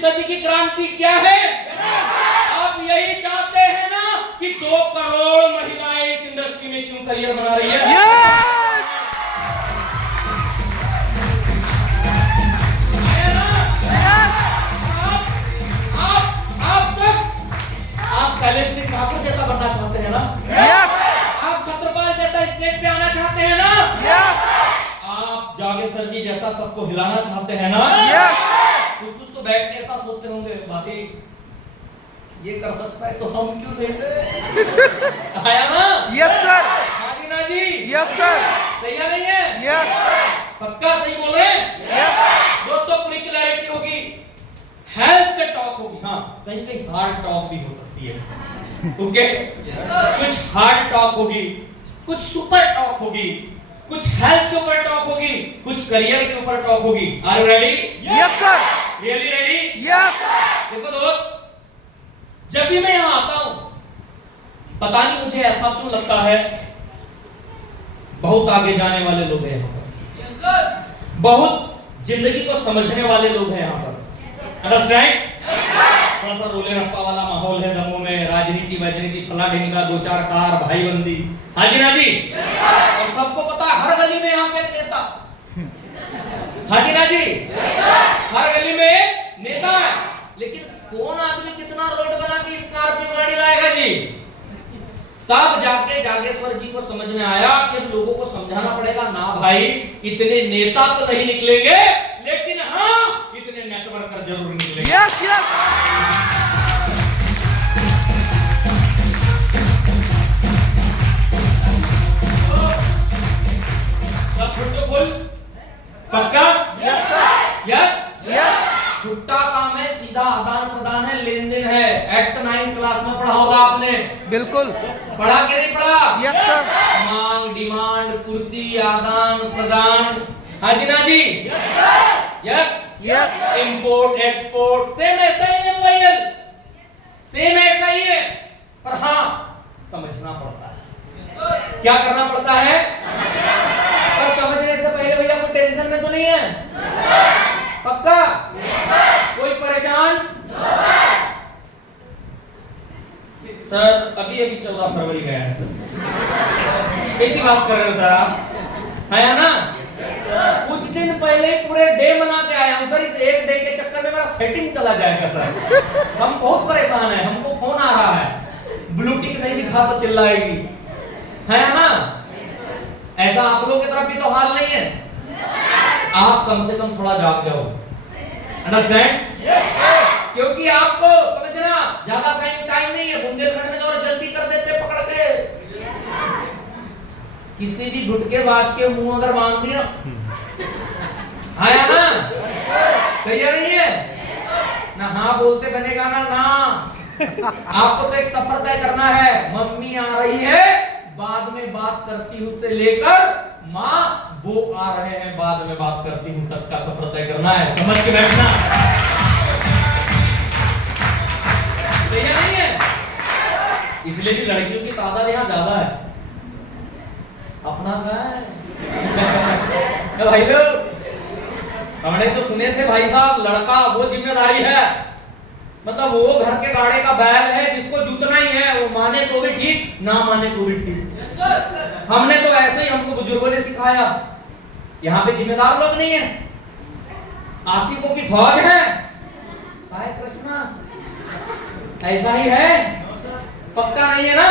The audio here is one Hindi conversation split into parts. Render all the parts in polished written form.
सदी की क्रांति क्या है? आप यही चाहते हैं ना कि 2 करोड़ महिलाएं इस इंडस्ट्री में क्यों करियर बना रही है? शैलेंद्र सिंह ठाकुर जैसा बनना चाहते हैं ना? आप छत्रपाल जैसा स्टेज पे आना चाहते हैं ना? आप जागेश्वर जी जैसा सबको हिलाना चाहते हैं ना? कुछ तो बैठ के ऐसा सोचते होंगे, भाई ये कर सकता है तो हम क्यों नहीं? आया ना? Yes sir. ना जी? Yes sir. सही है नहीं है? यस। पक्का सही बोल रहे हैं? यस। दोस्तों पूरी क्लैरिटी होगी, हेल्थ पे टॉक होगी, हाँ कहीं कहीं हार्ड टॉक भी हो सकती है, ओके? कुछ हार्ड टॉक होगी, कुछ सुपर टॉक होगी, कुछ हेल्थ के ऊपर टॉक होगी, कुछ करियर के ऊपर टॉक होगी। Are you ready? Yes sir. Really ready? Yes. देखो दोस्त, जब भी मैं यहाँ आता हूँ, पता नहीं मुझे ऐसा क्यों लगता है बहुत आगे जाने वाले लोग हैं यहाँ पर, बहुत जिंदगी को समझने वाले लोग हैं यहाँ पर। अंडरस्टैंड? थोड़ा सा रोले रप्पा वाला माहौल है दमों में, राजनीति वजनीति फला ढिंगा, 2-4 कार, भाई बंदी, हाजी ना जी? और सबको पता है हर गली में यहाँ पे एक नेता, हाजी ना जी? हर गली में एक नेता है, लेकिन कौन आदमी कितना रोड बना के स्कॉर्पियो गाड़ी लाएगा जी? तब जाके जागेश्वर जी को समझ में आया कि लोगों को समझाना पड़ेगा, ना भाई इतने नेता तो नहीं निकलेंगे, लेकिन हाँ इतने नेटवर्कर जरूर निकलेंगे। Yes yes. सब छुट्टो बोल, पक्का? Yes sir. Yes yes. छुट्टा काम है, सीधा आदान प्रदान है, लेन देन है। एक्ट 9 क्लास में पढ़ा होगा आपने, बिल्कुल। पढ़ा कि नहीं पढ़ा? Yes sir. मांग, डिमांड, पूर्ति, आदान प्रदान, हाजी ना जी? Yes yes. Import export, same ऐसा ही है मोबाइल, सेम ऐसा ही है, पर हाँ समझना पड़ता है। क्या करना पड़ता है? पर समझने से पहले भैया कोई टेंशन में तो नहीं है? पक्का? कोई परेशान? सर अभी 14 फरवरी गया है सर। कैसी बात कर रहे हो सर आप? है ना? कुछ दिन पहले पूरे डे मना के आया हूं सर, इस एक डे के चक्कर में मेरा सेटिंग चला जाएगा सर। हम बहुत परेशान हैं, हमको फोन आ रहा है, ब्लू टिक नहीं दिखा तो चिल्लाएगी, है ना? ऐसा आप लोगों की तरफ भी तो हाल नहीं है? आप कम से कम थोड़ा जाग जाओ, अंडरस्टैंड? क्योंकि आपको समझना ज्यादा टाइम नहीं है, बुंदेलखंड में तो और जल्दी कर देते पकड़ के, किसी भी गुटकेबाज के मुंह अगर बांध दिया, आया ना? सही है नहीं है? ना हाँ बोलते बनेगा ना ना। आपको तो एक सफर तय करना है, मम्मी आ रही है बाद में बात करती हूँ से लेकर माँ वो आ रहे हैं बाद में बात करती हूँ तक का सफर तय करना है, समझ के बैठना। सही है नहीं है? इसलिए भी लड़कियों की तादाद यहाँ ज्यादा है, अपना क्या है? भाई लोग हमने तो सुने थे भाई साहब, लड़का वो जिम्मेदारी है, मतलब वो घर के गाड़े का बैल है जिसको जूतना ही है, वो माने तो भी ठीक, ना माने तो भी ठीक। हमने तो ऐसे ही, हमको बुजुर्गों ने सिखाया, यहाँ पे जिम्मेदार लोग नहीं है, आशिकों की फौज है। हाय कृष्णा, ऐसा ही है? पक्का नहीं है ना?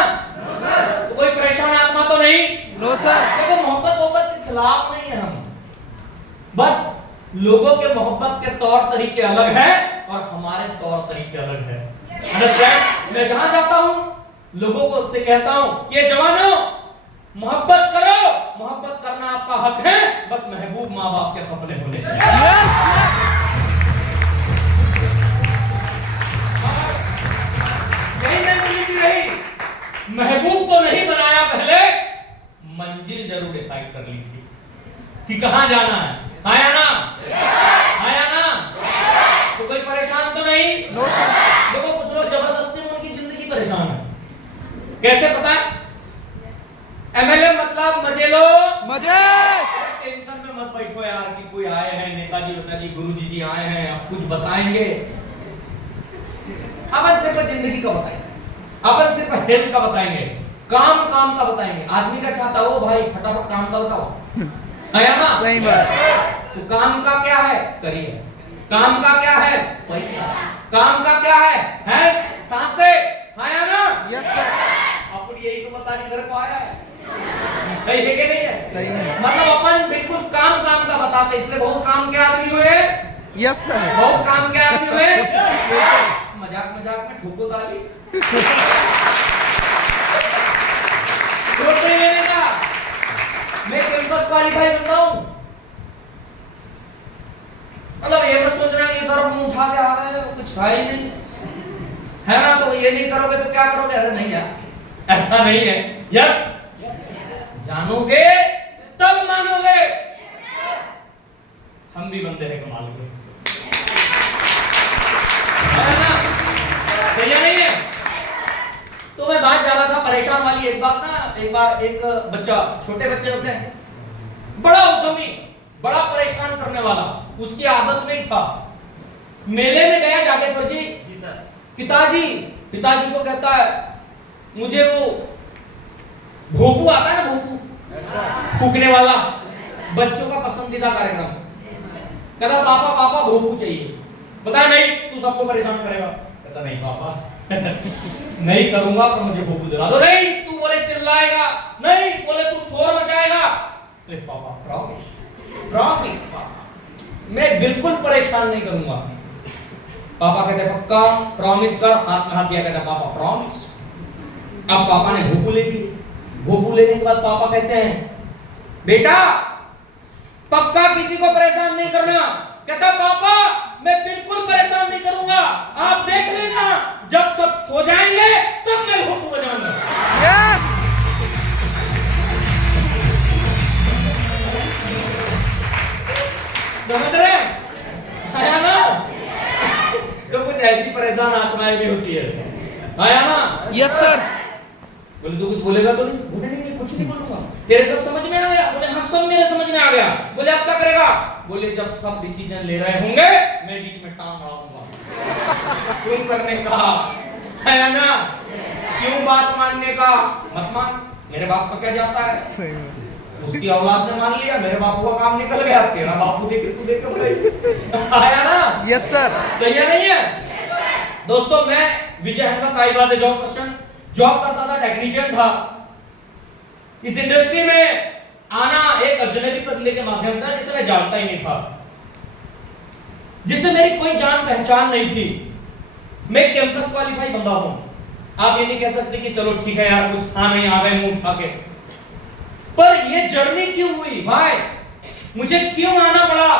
तो कोई परेशान आत्मा तो नहीं? No sir. देखो मोहब्बत के खिलाफ नहीं है हम, बस लोगों के मोहब्बत के तौर तरीके अलग हैं और हमारे तौर तरीके अलग हैं, अंडरस्टैंड? मैं जहां जाता हूं लोगों को उससे कहता हूं कि जवानों मोहब्बत करो, मोहब्बत करना आपका हक है, बस महबूब माँ बाप के सपने होने चाहिए। महबूब तो नहीं बनाया, पहले मंजिल जरूर डिसाइड कर ली थी कि कहां जाना है, आया ना? आया ना? तो कोई परेशान तो नहीं? No sir. देखो कुछ लोग जबरदस्ती में उनकी जिंदगी परेशान है, कैसे पता है? एमएलए मतलब मजे लो मजे। टेंशन में मत बैठो यार कि कोई आए हैं नेताजी वेताजी गुरुजी जी आए हैं अब कुछ बताएंगे, अपन सिर्फ जिंदगी का बताएंगे, अपन सिर्फ हेल्थ का बताएंगे, काम काम का बताएंगे। आदमी का चाहता हो भाई फटाफट काम का बताओ, है ना? सही बात। तो काम का क्या है? करियर। काम का क्या है? पैसा। काम का क्या है सांसें, है ना? Yes sir. अपन यही तो बताने घर को आया है, सही है कि नहीं है? सही है। मतलब अपन बिल्कुल काम काम का बताते, इसलिए बहुत काम के आदमी हुए, यस सर। बहुत काम के आदमी हुए। मजाक मजाक में ठोको दाली नहीं लेने का। मैं कैंपस क्वालिफाई बनता हूं, मतलब ये मत सोचना कि सर मुंह उठा के आ गए, कुछ है ही नहीं, है ना? तो ये नहीं करोगे तो क्या करोगे? अरे नहीं यार, ऐसा नहीं है। यस, जानोगे तब मानोगे। हम भी बंदे हैं कमाल के, है ना? सही है नहीं है? तो मैं बात जा रहा था परेशान वाली एक बात ना। एक बार एक बच्चा, छोटे बच्चे होते हैं, बड़ा उद्यमी, बड़ा परेशान करने वाला, उसकी आदत में था। मेले में गया जागेश्वर जी सर, पिताजी को कहता है मुझे वो भोपू आता है ना, भोपू फूकने वाला, बच्चों का पसंदीदा कार्यक्रम। कहता पापा भोपू चाहिए। बता नहीं तू सबको परेशान करेगा। कहता नहीं पापा नहीं करूंगा, पर मुझे भोपू दिला दो। नहीं तू बोले चिल्लाएगा, नहीं बोले तू शोर मचाएगा। अरे पापा प्रॉमिस पापा मैं बिल्कुल परेशान नहीं करूंगा। पापा कहते पक्का प्रॉमिस कर, हाथ में हाथ दिया, कहता पापा प्रॉमिस। अब पापा ने भोपू ले ली। भोपू लेने के बाद पापा कहते हैं बेटा पक्का किसी को परेशान नहीं करना। कहता पापा मैं बिल्कुल परेशान नहीं करूंगा, आप देख लेना जब सब सो जाएंगे तब मैं भोपू बजाऊंगा। यस। समझ रहे आया ना? तो कुछ ऐसी परेशान आत्माएं भी होती है, आया ना? Yes sir. बोले तू कुछ बोलेगा तो नहीं? बोले नहीं कुछ नहीं बोलूंगा, तेरे सब समझ में आ गया। बोले हाँ सब मेरे समझ में आ गया। बोले अब क्या करेगा? बोले जब सब डिसीजन ले रहे होंगे मैं बीच में टांग अड़ाऊंगा। क्यों करने का, है ना? क्यों बात मानने का? मत मान, मेरे बाप का क्या जाता है? सही बात। उसकी औलाद ने मान लिया, मेरे बापू का काम निकल गया, तेरा बापू देखे तू देखे बोले आया ना? Yes sir. सही है नहीं है? दोस्तों मैं विजय अहमद काइवा से जॉब करता था, टेक्नीशियन था। इस इंडस्ट्री में आना एक अजनबी बदले के माध्यम से, जिसे मैं जानता ही नहीं था, जिससे मेरी कोई जान पहचान नहीं थी। मैं कैंपस क्वालिफाई बंदा हूं। आप ये नहीं कह सकते कि चलो ठीक है यार कुछ था नहीं आ गए मुंह उठा के। पर ये जर्नी क्यों हुई भाई? मुझे क्यों आना पड़ा?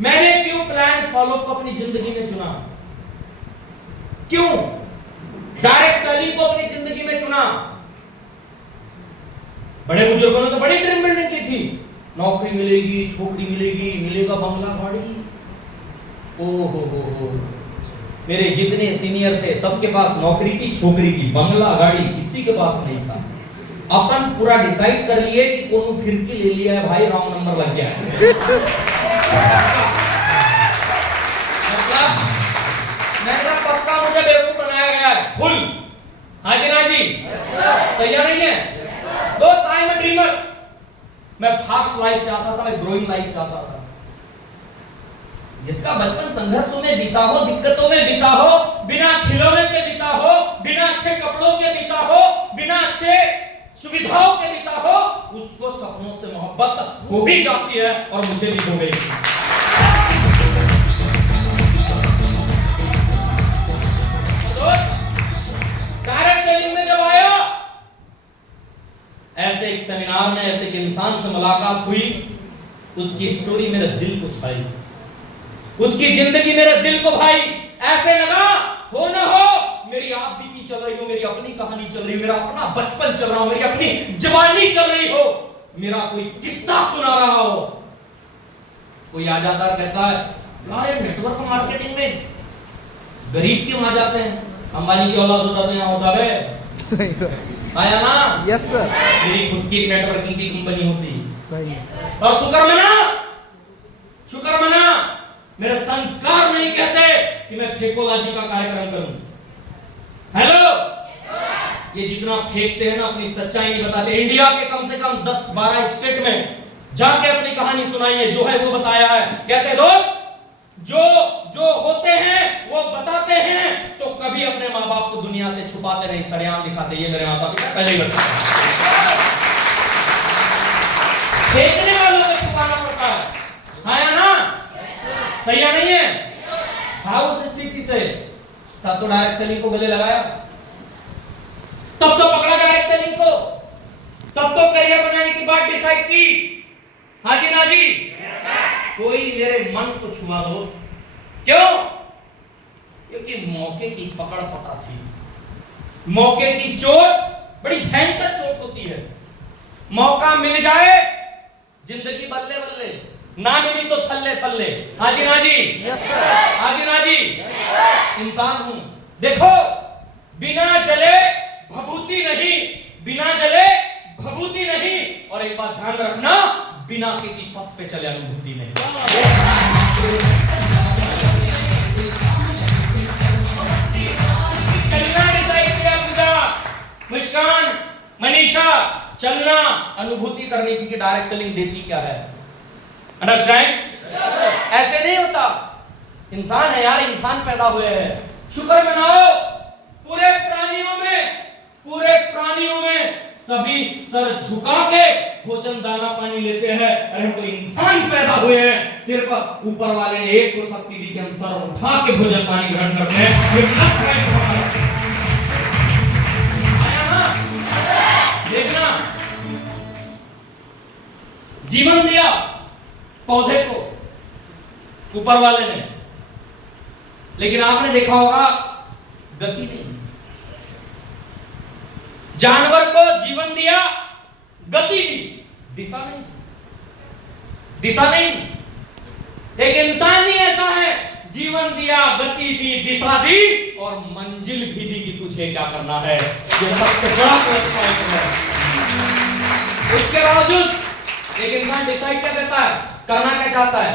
मैंने क्यों प्लान फॉलो को अपनी जिंदगी में चुना? क्यों डायरेक्ट सेलिंग को अपनी जिंदगी में चुना? बड़े बुजुर्गों ने तो बड़ी ड्रीम बिल्डिंग की थी, नौकरी मिलेगी, छोकरी मिलेगी, मिलेगा बंगला गाड़ी। ओ हो मेरे जितने सीनियर थे सबके पास नौकरी की, छोकरी की, बंगला गाड़ी, किसी के पास नहीं था। अपन पूरा डिसाइड कर लिए कि कोनो फिरकी ले लिया है भाई, रॉन्ग नंबर लग गया है। मतलब मैंने पक्का मुझे बेवकूफ बनाया गया है फुल। हाँ जी ना जी, सही है नहीं है? दोस्त आई एम अ ड्रीमर। मैं फास्ट लाइफ चाहता था, मैं ग्रोइंग लाइफ चाहता था। जिसका बचपन संघर्षों में बीता हो, दिक्कतों में बीता हो, बिना खिलौने के बीता हो, बिना अच्छे कपड़ों के बीता हो, बिना अच्छे सुविधाओं के बीता हो, उसको सपनों से मोहब्बत हो भी जाती है, और मुझे भी हो गई। डायरेक्ट सेलिंग में जब आया, ऐसे एक सेमिनार में ऐसे एक इंसान से मुलाकात हुई, उसकी स्टोरी मेरे दिल को छाई, उसकी जिंदगी मेरे दिल को भाई। ऐसे लगा हो ना हो मेरी आप बीती चल रही हो, मेरी अपनी कहानी चल रही हो, मेरा अपना बचपन चल रहा हो, मेरी अपनी जवानी चल रही हो, मेरा कोई किस्सा सुना रहा हो। कोई आ जाता कहता है यार नेटवर्क मार्केटिंग में गरीब क्यों आ जाते हैं, अंबानी की औलाद होता तो यहाँ होता है। सही बात। आया ना? Yes sir. मेरी खुद की नेटवर्किंग की कंपनी होती। सही। और शुक्र मना मेरे संस्कार नहीं कहते कि मैं फेकोलॉजी का कार्यक्रम करूं। हेलो, ये जितना फेंकते हैं ना अपनी सच्चाई नहीं बताते। इंडिया के कम से कम 10-12 स्टेट में जाके अपनी कहानी सुनाइए, जो है वो बताया है। कहते हैं दोस्त, जो होते हैं वो बताते हैं, तो कभी अपने माँ बाप को दुनिया से छुपाते नहीं, सरेआम दिखाते। ये मेरे माता पिता पहले ही बताते हैं। फेंकने वालों को छुपाना पड़ता है या ना? सही है नहीं है? था उस स्थिति से, तब तो डायरेक्ट सेलिंग को गले लगाया, तब तो पकड़ा डायरेक्ट सेलिंग को, तब तो करियर बनाने की बात डिसाइड की। हाँ जी ना जी, कोई मेरे मन को छुआ दोस्त। क्यों? क्योंकि मौके की पकड़ पता थी। मौके की चोट बड़ी भयंकर चोट होती है। मौका मिल जाए जिंदगी बल्ले बल्ले, ना मिली तो थल्ले थल्ले। हाँ जी ना जी, हाँ जी ना जी, इंसान हूं। देखो, बिना जले भभूति नहीं, बिना जले भभूति नहीं। और एक बात ध्यान रखना, बिना किसी पथ पे चले अनुभूति नहीं। चलना डिसाइड किया पूजा, मुस्कान, मनीषा, चलना अनुभूति करनी थी कि डायरेक्ट सेलिंग देती क्या है। अंडरस्टैंड? ऐसे नहीं होता। इंसान है यार, इंसान पैदा हुए हैं। शुक्र मनाओ, पूरे प्राणियों में सभी सर झुका के भोजन दाना पानी लेते हैं। अरे हम तो इंसान पैदा हुए हैं, सिर्फ ऊपर वाले ने एक को शक्ति दी कि हम सर उठा के भोजन पानी ग्रहण करते हैं। आया ना? देखना, जीवन दिया पौधे को ऊपर वाले ने, लेकिन आपने देखा होगा गति नहीं। जानवर को जीवन दिया, गति दी, दिशा नहीं। दिशा नहीं। एक इंसान ही ऐसा है, जीवन दिया, गति दी, दिशा दी और मंजिल भी दी कि तुझे क्या करना है। ये सबसे बड़ा प्लस पॉइंट है। उसके बावजूद एक इंसान डिसाइड क्या करता है, करना क्या चाहता है?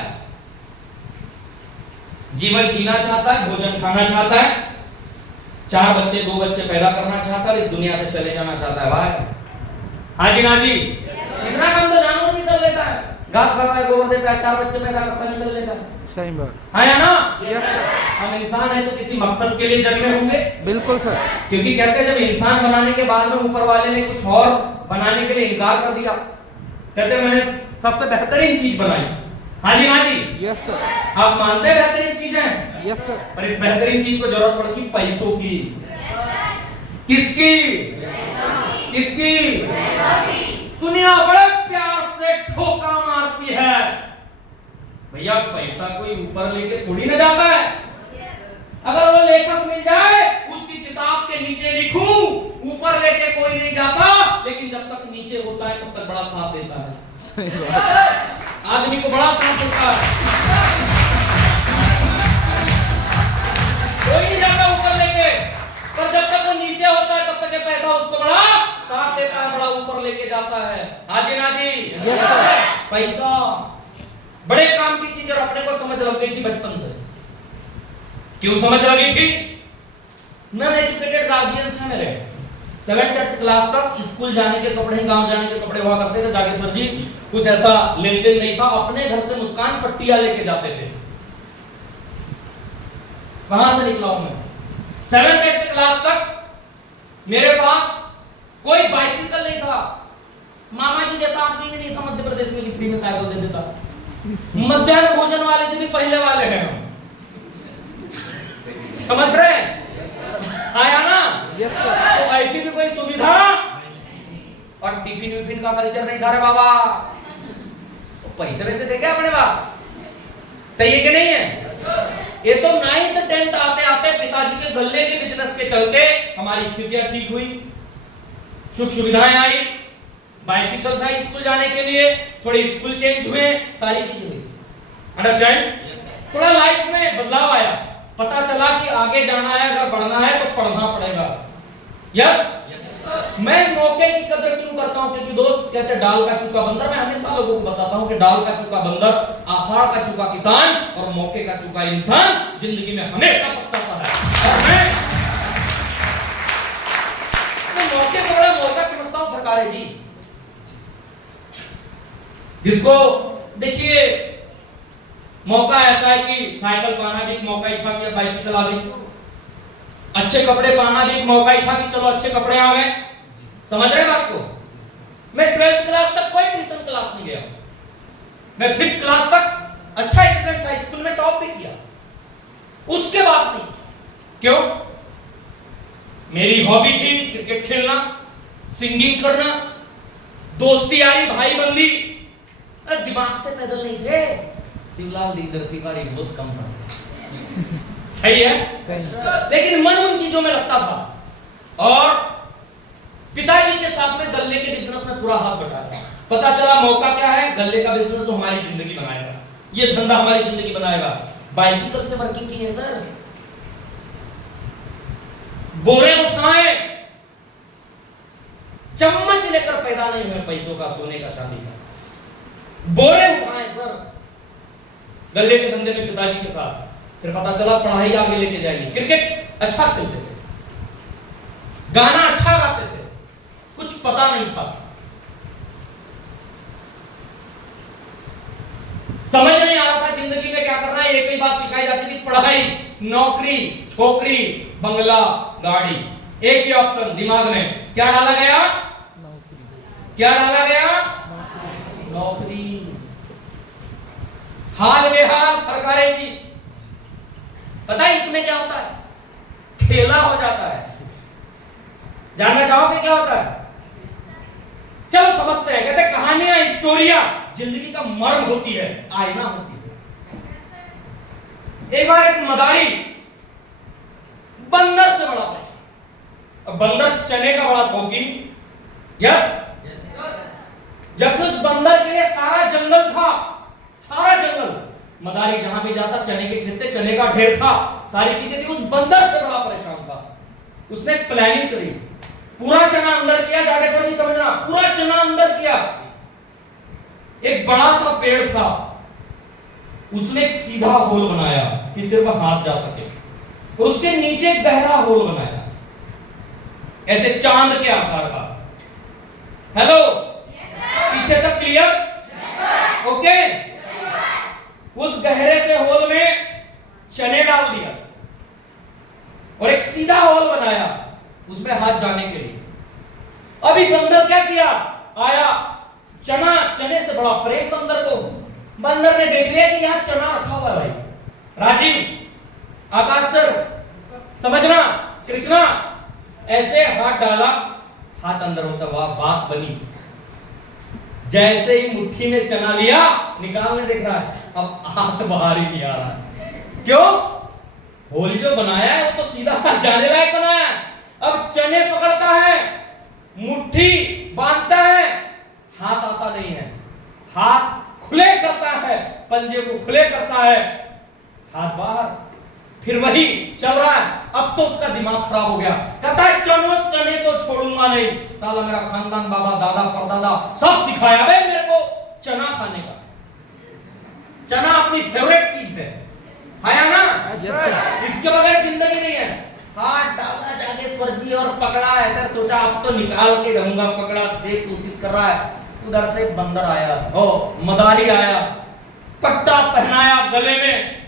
जीवन जीना चाहता है, भोजन खाना चाहता है, 4 बच्चे 2 बच्चे पैदा करना चाहता है, इस दुनिया से चले जाना चाहता है भाई। हाँ जी ना जी, इतना काम तो जानवर भी कर लेता है। घास खाता है, गोबर देता है, 4 बच्चे पैदा करता है, निकल लेता है। सही बात। हाँ या ना? Yes sir. हम इंसान है तो किसी मकसद के लिए जन्मे होंगे। बिल्कुल सर। क्योंकि कहते हैं जब इंसान बनाने के बाद में ऊपर वाले ने कुछ और बनाने के लिए इनकार कर दिया, कहते मैंने सबसे बेहतरीन चीज बनाई। हाँ जी ना जी, यस सर। आप मानते हैं बेहतरीन चीज है? Yes sir. पर इस बेहतरीन चीज को जरूरत पड़ती पैसों की। किसकी? किसकी? दुनिया बड़े प्यार से ठोका मारती है। भैया पैसा कोई ऊपर लेके थोड़ी ना जाता है। अगर वो लेखक मिल जाए, उसकी किताब के नीचे लिखूं, ऊपर लेके कोई नहीं जाता, लेकिन जब तक नीचे होता है तब तक बड़ा साथ देता है। सही बात। आदमी को बड़ा साथ देता है। कोई नहीं जाता ऊपर लेके, पर जब तक वो नीचे होता है तब तक ये पैसा उसको बड़ा साथ देता है, बड़ा ऊपर लेके जाता है। हाजी ना जी, यस सर। पैसा बड़े काम की चीज और अपने को समझ लग गई थी बचपन से। क्यों समझ लगी थी? नॉन एजुकेटेड गार्जियंस हैं मेरे। 7th क्लास तक स्कूल जाने के कपड़े, गांव जाने के कपड़े हुआ करते थे। जागेश्वर जी कुछ ऐसा लेन देन नहीं था, अपने घर से मुस्कान पट्टियां लेके जाते थे। वहां से निकला हूं मैं। 7th क्लास तक मेरे पास कोई बाइसिकल नहीं था। मामा जी जैसा आदमी भी नहीं था मध्य प्रदेश में कि फ्री में साइकिल दे देता। मध्याह्न भोजन वाले से भी पहले वाले हैं हम। समझ रहे हैं? आया ना? Yes sir. तो ऐसी भी कोई सुविधा और टिफिन विफिन का कल्चर नहीं था रे बाबा। तो पैसे वैसे देखे अपने पास। सही है कि नहीं है? ये तो 9th 10th आते आते पिताजी के गल्ले के बिजनेस के चलते हमारी स्थितियां ठीक हुई, सुख सुविधाएं आई, बाइसिकल आई स्कूल जाने के लिए, थोड़े स्कूल चेंज हुए, सारी चीजें हुई। अंडरस्टैंड? थोड़ा लाइफ में बदलाव आया, पता चला कि आगे जाना है, अगर बढ़ना है तो पढ़ना पड़ेगा। यस? मैं मौके की कदर क्यों करता हूं? क्योंकि दोस्त कहते डाल का चूका बंदर। मैं हमेशा लोगों को बताता हूं कि डाल का चूका बंदर आषाढ़ का चूका किसान और मौके का चूका इंसान जिंदगी में हमेशा पछताता है। और मैं मौके को बड़ा मौका समझता हूं सरकारें जी, जिसको देखिए मौका ऐसा है कि साइकिल पाना भी एक मौका ही था कि अब बाइसिकल आ गई, अच्छे कपड़े पहनना भी एक मौका ही था कि चलो अच्छे कपड़े आ गए। समझ रहे बात को? मैं 12th क्लास तक कोई ट्यूशन क्लास नहीं गया, मैं 5th क्लास तक अच्छा स्टूडेंट था, स्कूल में टॉप भी किया, उसके बाद नहीं। क्यों? मेरी हॉबी थी क्रिकेट खेलना, सिंगिंग करना, दोस्ती यारी भाई बंदी, दिमाग से पैदल नहीं थे। शिवलाल दीदर्शी का बहुत कम पढ़ते सही है, लेकिन मन उन चीजों में लगता था। और पिताजी के साथ में गल्ले के बिजनेस में पूरा हाथ बढ़ाया। पता चला मौका क्या है, गल्ले का बिजनेस तो हमारी जिंदगी बनाएगा, ये धंधा हमारी जिंदगी बनाएगा। बाइसिकल से वर्किंग की है सर, बोरे उठाए, चम्मच लेकर पैदा नहीं हुए पैसों का, सोने का, चांदी का, बोरे उठाए सर गल्ले के धंधे में पिताजी के साथ। फिर पता चला पढ़ाई आगे लेके जाएगी, क्रिकेट अच्छा खेलते थे, गाना अच्छा गाते थे, कुछ पता नहीं था, समझ नहीं आ रहा था जिंदगी में क्या करना है। एक ही बात सिखाई जाती थी, पढ़ाई, नौकरी, छोकरी, बंगला, गाड़ी, एक ही ऑप्शन दिमाग में। क्या डाला गया? क्या डाला गया? नौकरी। हाल बेहाल सरकारें जी, पता है इसमें क्या होता है? खेला हो जाता है। जानना चाहोगे क्या होता है? चलो समझते हैं। कहते कहानियां, स्टोरियां जिंदगी का मर्म होती है, आईना होती है। एक बार एक मदारी बंदर से बड़ा परेशान। अब बंदर चने का बड़ा शौकीन, यस, जबकि उस बंदर के लिए सारा जंगल था, सारा जंगल, मदारी जहां भी जाता चने के खेत थे, चने का ढेर था, सारी चीजें थी। उस बंदर से बड़ा परेशान था। उसने एक प्लानिंग करी, पूरा चना अंदर किया, जागेश्वर जी समझना, पूरा चना अंदर किया। एक बड़ा सा पेड़ था, उसमें एक सीधा होल बनाया कि सिर्फ हाथ जा सके, और उसके नीचे एक गहरा होल बनाया, ऐसे चांद के आकार का। हेलो, पीछे तक क्लियर? ओके। उस गहरे से होल में चने डाल दिया और एक सीधा होल बनाया उसमें हाथ जाने के लिए। अभी बंदर क्या किया? आया, चना, चने से बड़ा प्रेम बंदर को। बंदर ने देख लिया कि यहां चना रखा हुआ है भाई। राजीव, आकाश सर, समझना, कृष्णा, ऐसे हाथ डाला, हाथ अंदर होता, वाह बात बनी। जैसे ही मुट्ठी में चना लिया, निकालने देख रहा है, अब हाथ बाहर ही नहीं आ रहा। क्यों? होल जो बनाया है वो तो सीधा हाथ जाने लायक बनाया। अब चने पकड़ता है, मुट्ठी बांधता है, हाथ आता नहीं है, हाथ खुले करता है, पंजे को खुले करता है, हाथ बाहर। फिर वही चल रहा है। अब तो उसका दिमाग खराब हो गया, कहता है चने तो छोड़ूंगा नहीं, साला मेरा खानदान, बाबा दादा परदादा सब सिखाया बे मेरे को चना खाने का। चना अपनी फेवरेट चीज है ना? इसके बगैर जिंदगी नहीं है। हाथ डाला जागेश्वर जी और पकड़ा, ऐसा सोचा अब तो निकाल के रहूंगा, पकड़ा, देख कोशिश कर रहा है। उधर से बंदर आया, मदारी आया, पट्टा पहनाया गले में,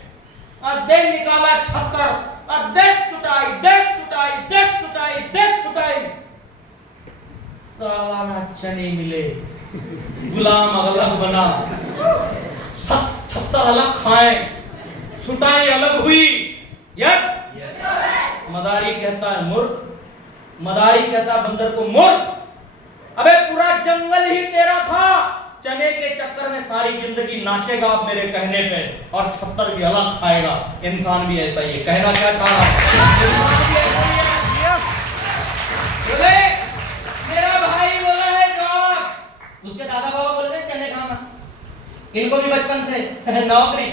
और देख निकाला छत्तर, और देख सुटाई, देख सुटाई, देख सुटाई, देख सुटाई। साला ना चने मिले, गुलाम अलग बना, छत्तर अलग खाए, सुटाई अलग हुई। यस, मदारी कहता है मूर्ख, मदारी कहता बंदर को मूर्ख, अबे पूरा जंगल ही तेरा था, चने के चक्कर में सारी जिंदगी नाचेगा आप मेरे कहने पे, और छत्तर भी अलग खाएगा। इंसान भी ऐसा ही है। कहना क्या चाह रहा बोले, मेरा भाई बोला है जॉब, उसके दादा बाबा बोले थे चने खाना, इनको भी बचपन से नौकरी।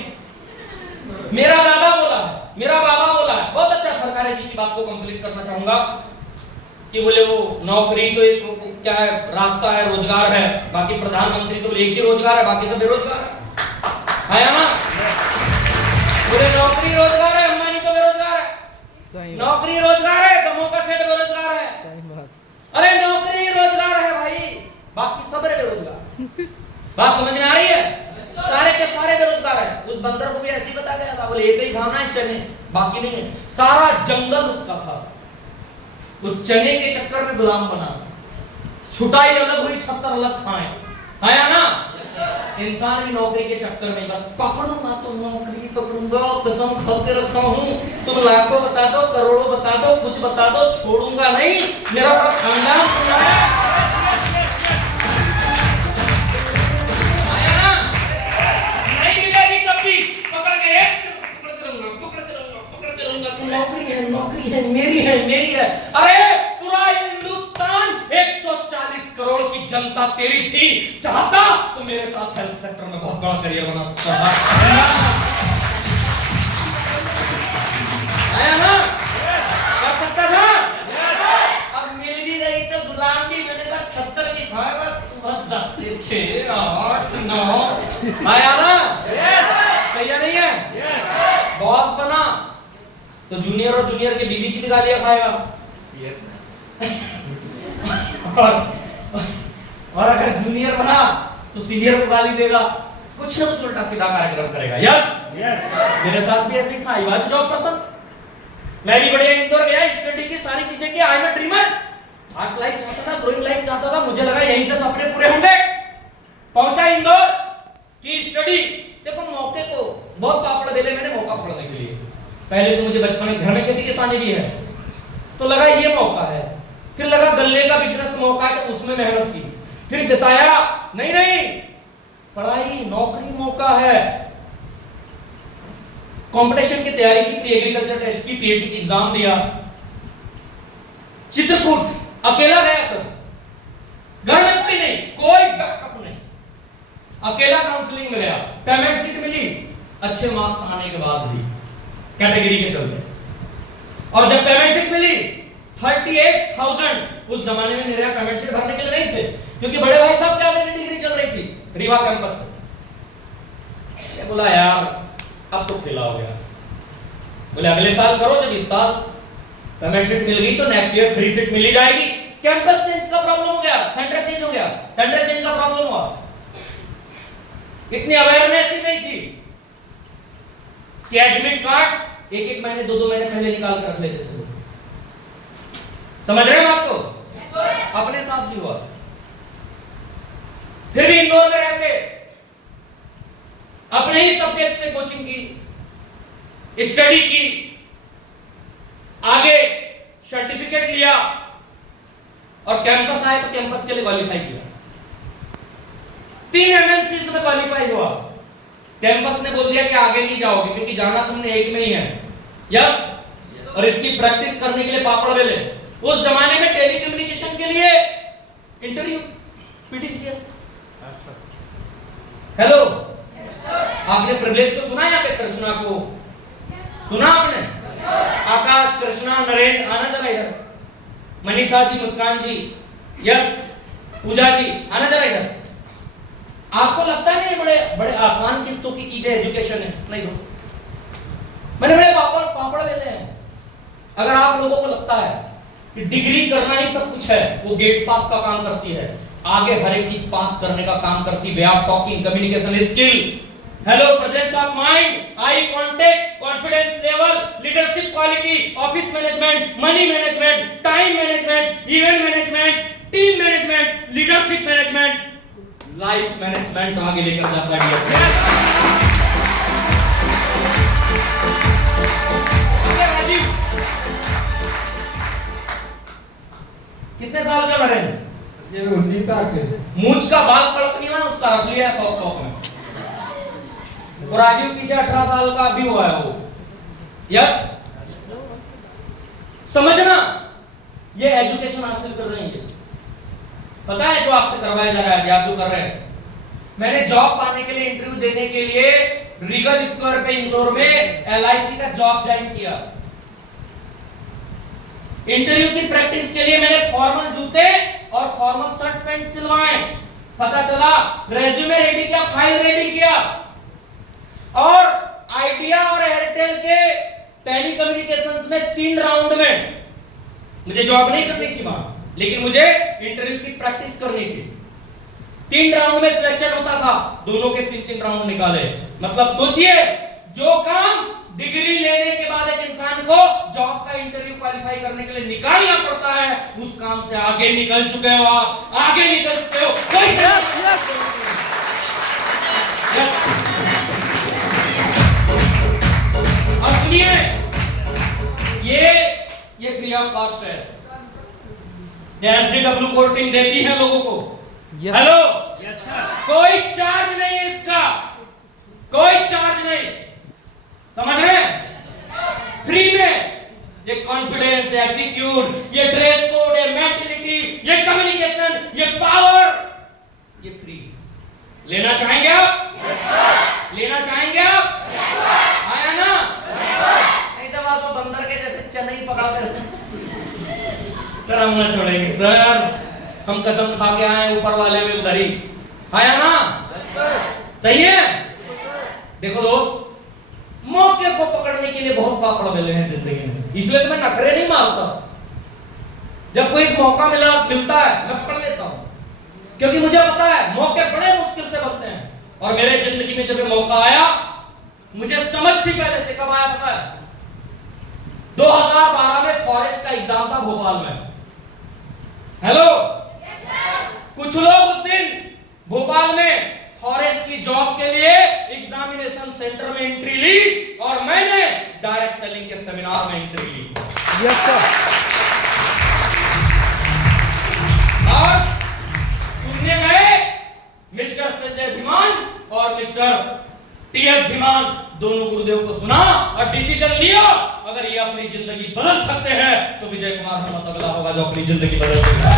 मेरा दादा बोला है, मेरा बाबा बोला है। बहुत अच्छा, सरकारी जी की बात को कंप्लीट करना चाहूंगा कि बोले वो नौकरी तो एक क्या है, रास्ता है, रोजगार है, बाकी प्रधानमंत्री तो एक ही रोजगार है, बाकी सब बेरोजगार है। आया ना? बोले नौकरी रोजगार है, अंबानी तो बेरोजगार है। सही बात, नौकरी रोजगार है, गमों का सेठ बेरोजगार है। सही बात। अरे नौकरी रोजगार है भाई, बाकी सब बेरोजगार। बात समझ में आ रही है? सारे के सारे बेरोजगार है। उस बंदर को भी ऐसे ही बता गया था, बोले एक ही खाना है चने, बाकी नहीं है। सारा जंगल उसका था, उस चने के चक्कर में गुलाम बना। छुटाई अलग हुई, छत्तर अलग खाए। आया ना? इंसान भी नौकरी के चक्कर में बस पकड़ूंगा तो नौकरी पकड़ूंगा, कसम खा के रखा हूं, तुम लाखों बता दो, करोड़ों बता दो, कुछ बता दो, छोड़ूंगा नहीं। मेरा पूरा खानदान सुना है। आया ना? नहीं मिलेगी तब भी पकड़ के पकड़ते रहूंगा। नौकरी है, मेरी है। अरे पूरा हिंदुस्तान 140 करोड़ की जनता तेरी थी, चाहता तो मेरे साथ हेल्थ सेक्टर में बहुत बड़ा करियर बना सकता था। आया ना? कर सकता था। अब मिल भी गई तो गुलाम भी बनेगा, 76 की खाएगा, सुबह 10 से 6, 8, 9। आया ना? सही है नहीं है? बॉस बना तो जूनियर और जूनियर के बीवी की भी गालियां खाएगा। और अगर जूनियर बना तो सीनियर को गाली देगा, कुछ ना कुछ उल्टा सीधा कार्यक्रम करेगा। यस मेरे साथ भी ऐसे ही था। बात जॉब पर्सन, मैं भी बढ़िया इंदौर गया, स्टडी की सारी चीजें की। I am a dreamer, fast life चाहता था, ग्रोइंग लाइफ चाहता था। मुझे लगा यहीं से सपने पूरे होंगे। पहुंचा इंदौर की स्टडी, देखो मौके को बहुत पापड़ बेले मैंने मौका पकड़ने के लिए। पहले तो मुझे बचपन में घर में खेती किसानी भी है, तो लगा ये मौका है। फिर लगा गल्ले का बिजनेस मौका है, तो उसमें मेहनत की। फिर बताया नहीं पढ़ाई नौकरी मौका है। कंपटीशन की तैयारी की, प्री एग्रीकल्चर टेस्ट की, पीएटी की एग्जाम दिया। चित्रकूट अकेला गया सर, घर में कोई नहीं, कोई बैकअप नहीं, अकेला काउंसलिंग में गया। पेमेंट सीट मिली अच्छे मार्क्स आने के बाद भी, कैटेगरी के चलते। और जब पेमेंट सीट मिली 38,000, उस जमाने में मेरे पेमेंट सीट भरने के लिए नहीं थे, क्योंकि बड़े भाई साहब क्या मेरी डिग्री चल रही थी रीवा कैंपस से। मैं बोला यार अब तो खेला हो गया। बोले अगले साल करो, जब इस साल पेमेंट सीट मिल गई तो नेक्स्ट ईयर फ्री सीट मिली जाएगी। कैंपस चेंज का प्रॉब्लम हो गया, सेंटर चेंज हो गया, सेंटर चेंज का प्रॉब्लम हुआ। इतनी अवेयरनेस ही नहीं थी कि एडमिट कार्ड एक महीने 2 महीने पहले निकाल कर रख लेते थे। समझ रहे हैं बात को? अपने साथ भी हुआ। फिर भी इंदौर में रहते अपने ही सब्जेक्ट से कोचिंग की, स्टडी की, आगे सर्टिफिकेट लिया और कैंपस आए तो कैंपस के लिए क्वालिफाई किया। 3 एमएनसीज में क्वालिफाई हुआ। कैंपस ने बोल दिया कि आगे नहीं जाओगे क्योंकि जाना तुमने एक में ही है। यस, और इसकी प्रैक्टिस करने के लिए पापड़ बेले। उस जमाने में टेलीकम्युनिकेशन के लिए इंटरव्यू, पीटीसीएस। हेलो, आपने प्रिविलेज को सुना? यहाँ पे कृष्णा को सुना आपने? आकाश, कृष्णा, नरेंद्र, आना जरा इधर। मनीषा जी, मुस्कान जी, यस, पूजा जी, आना जरा इधर। आपको लगता नहीं बड़े बड़े आसान किस्तों की चीजें एजुकेशन है? नहीं दोस्त, मैंने बड़े पापड़ बेले हैं। अगर आप लोगों को लगता है कि डिग्री करना ही सब कुछ है, वो गेट पास का काम करती है, आगे हर एक चीज पास करने का काम करती है। We are talking, communication skill, hello, presence of mind, eye contact, confidence level, leadership quality, office management, money management, time management, event management, team management, leadership management, life management आगे लेकर जाता है। कितने साल के बड़े हैं? ये 19 साल के। मूंछ का बाल पड़क नहीं हुआ, उसका रख लिया 100 में। और राजीव पीछे 18 साल का भी हुआ है वो। यस, समझना, ये एजुकेशन हासिल कर रहे हैं। पता है जो आपसे करवाया जा रहा है, आप जो कर रहे हैं। मैंने जॉब पाने के लिए, इंटरव्यू देने के लिए रीगल स्क्वायर पे इंदौर में एलआईसी का जॉब ज्वाइन किया। इंटरव्यू की प्रैक्टिस के लिए मैंने फॉर्मल जूते और फॉर्मल शर्ट पैंट सिलवाए। पता चला रेज्यूमे रेडी किया, फाइल रेडी किया, और आइडिया और एयरटेल के टेलीकम्युनिकेशंस में 3 राउंड में मुझे जॉब नहीं करनी थी वहां, लेकिन मुझे इंटरव्यू की प्रैक्टिस करनी थी। 3 राउंड में सिलेक्शन होता था, दोनों के 3-3 राउंड निकाले। मतलब सोचिए, जो काम डिग्री लेने के बाद एक इंसान को जॉब का इंटरव्यू क्वालिफाई करने के लिए निकालना पड़ता है, उस काम से आगे निकल चुके हो आप, आगे निकल चुके हो। कोई अब सुनिए, ये फ्री ऑफ कॉस्ट है, एसडीडब्ल्यू कोर्टिंग देती है लोगों को। हेलो, यस सर, कोई चार्ज नहीं है इसका, कोई चार्ज नहीं, समझ रहे हैं? फ्री में ये कॉन्फिडेंस, ये एटीट्यूड, ये ड्रेस कोड, ये मेंटलिटी, ये कम्युनिकेशन, ये पावर, ये फ्री। लेना चाहेंगे आप? Yes sir. लेना चाहेंगे आप? Yes sir. आया ना? Yes sir. नहीं तो बस वो बंदर के जैसे चने पकड़ते रहते। सर हम ना छोड़ेंगे सर, हम कसम खा के आए ऊपर वाले में उधरी। आया ना? Yes sir. सही है? देखो दोस्त, मौके को पकड़ने के लिए बहुत पापड़ बेले हैं जिंदगी में, इसलिए तो मैं नखरे नहीं मारता। जब कोई मौका मिलता है मैं पकड़ लेता हूं, क्योंकि मुझे पता है मौके बड़े मुश्किल से बनते हैं। और मेरे जिंदगी में जब ये मौका आया, मुझे समझ थी पहले से, कब आया पता है? 2012 में फॉरेस्ट का एग्जाम था भोपाल में। हेलो, कुछ लोग उस दिन भोपाल में फॉरेस्ट की जॉब के लिए एग्जामिनेशन सेंटर में एंट्री ली, और मैंने डायरेक्ट सेलिंग के सेमिनार में एंट्री ली। Yes sir. और सुनने गए मिस्टर संजय धीमान और मिस्टर टीएस धीमान, दोनों गुरुदेव को सुना और डिसीजन लिया, अगर ये अपनी जिंदगी बदल सकते हैं तो विजय कुमार हनुमत अगला होगा जो अपनी जिंदगी बदल देगा।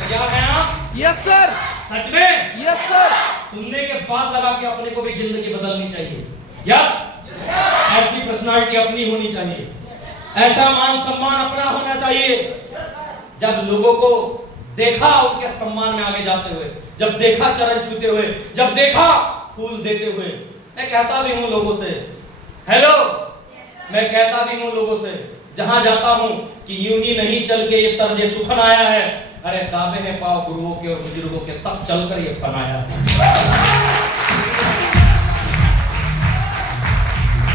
तैयार हैं आप? Yes sir. सच में? Yes sir. सुनने के बाद लगा कि अपने को भी जिंदगी बदलनी चाहिए। यस, ऐसी पर्सनालिटी अपनी होनी चाहिए, ऐसा मान सम्मान अपना होना चाहिए। जब लोगों को देखा उनके सम्मान में आगे जाते हुए, जब देखा चरण छूते हुए, जब देखा फूल देते हुए, मैं कहता भी हूं लोगों से, हेलो, मैं कहता भी हूं लोगों से जहां जाता हूं कि यूं ही नहीं चल के ये तर्जे सुखन आया है, अरे दावे हैं पाव गुरुओं के और बुजुर्गों के, तब चलकर ये फन आया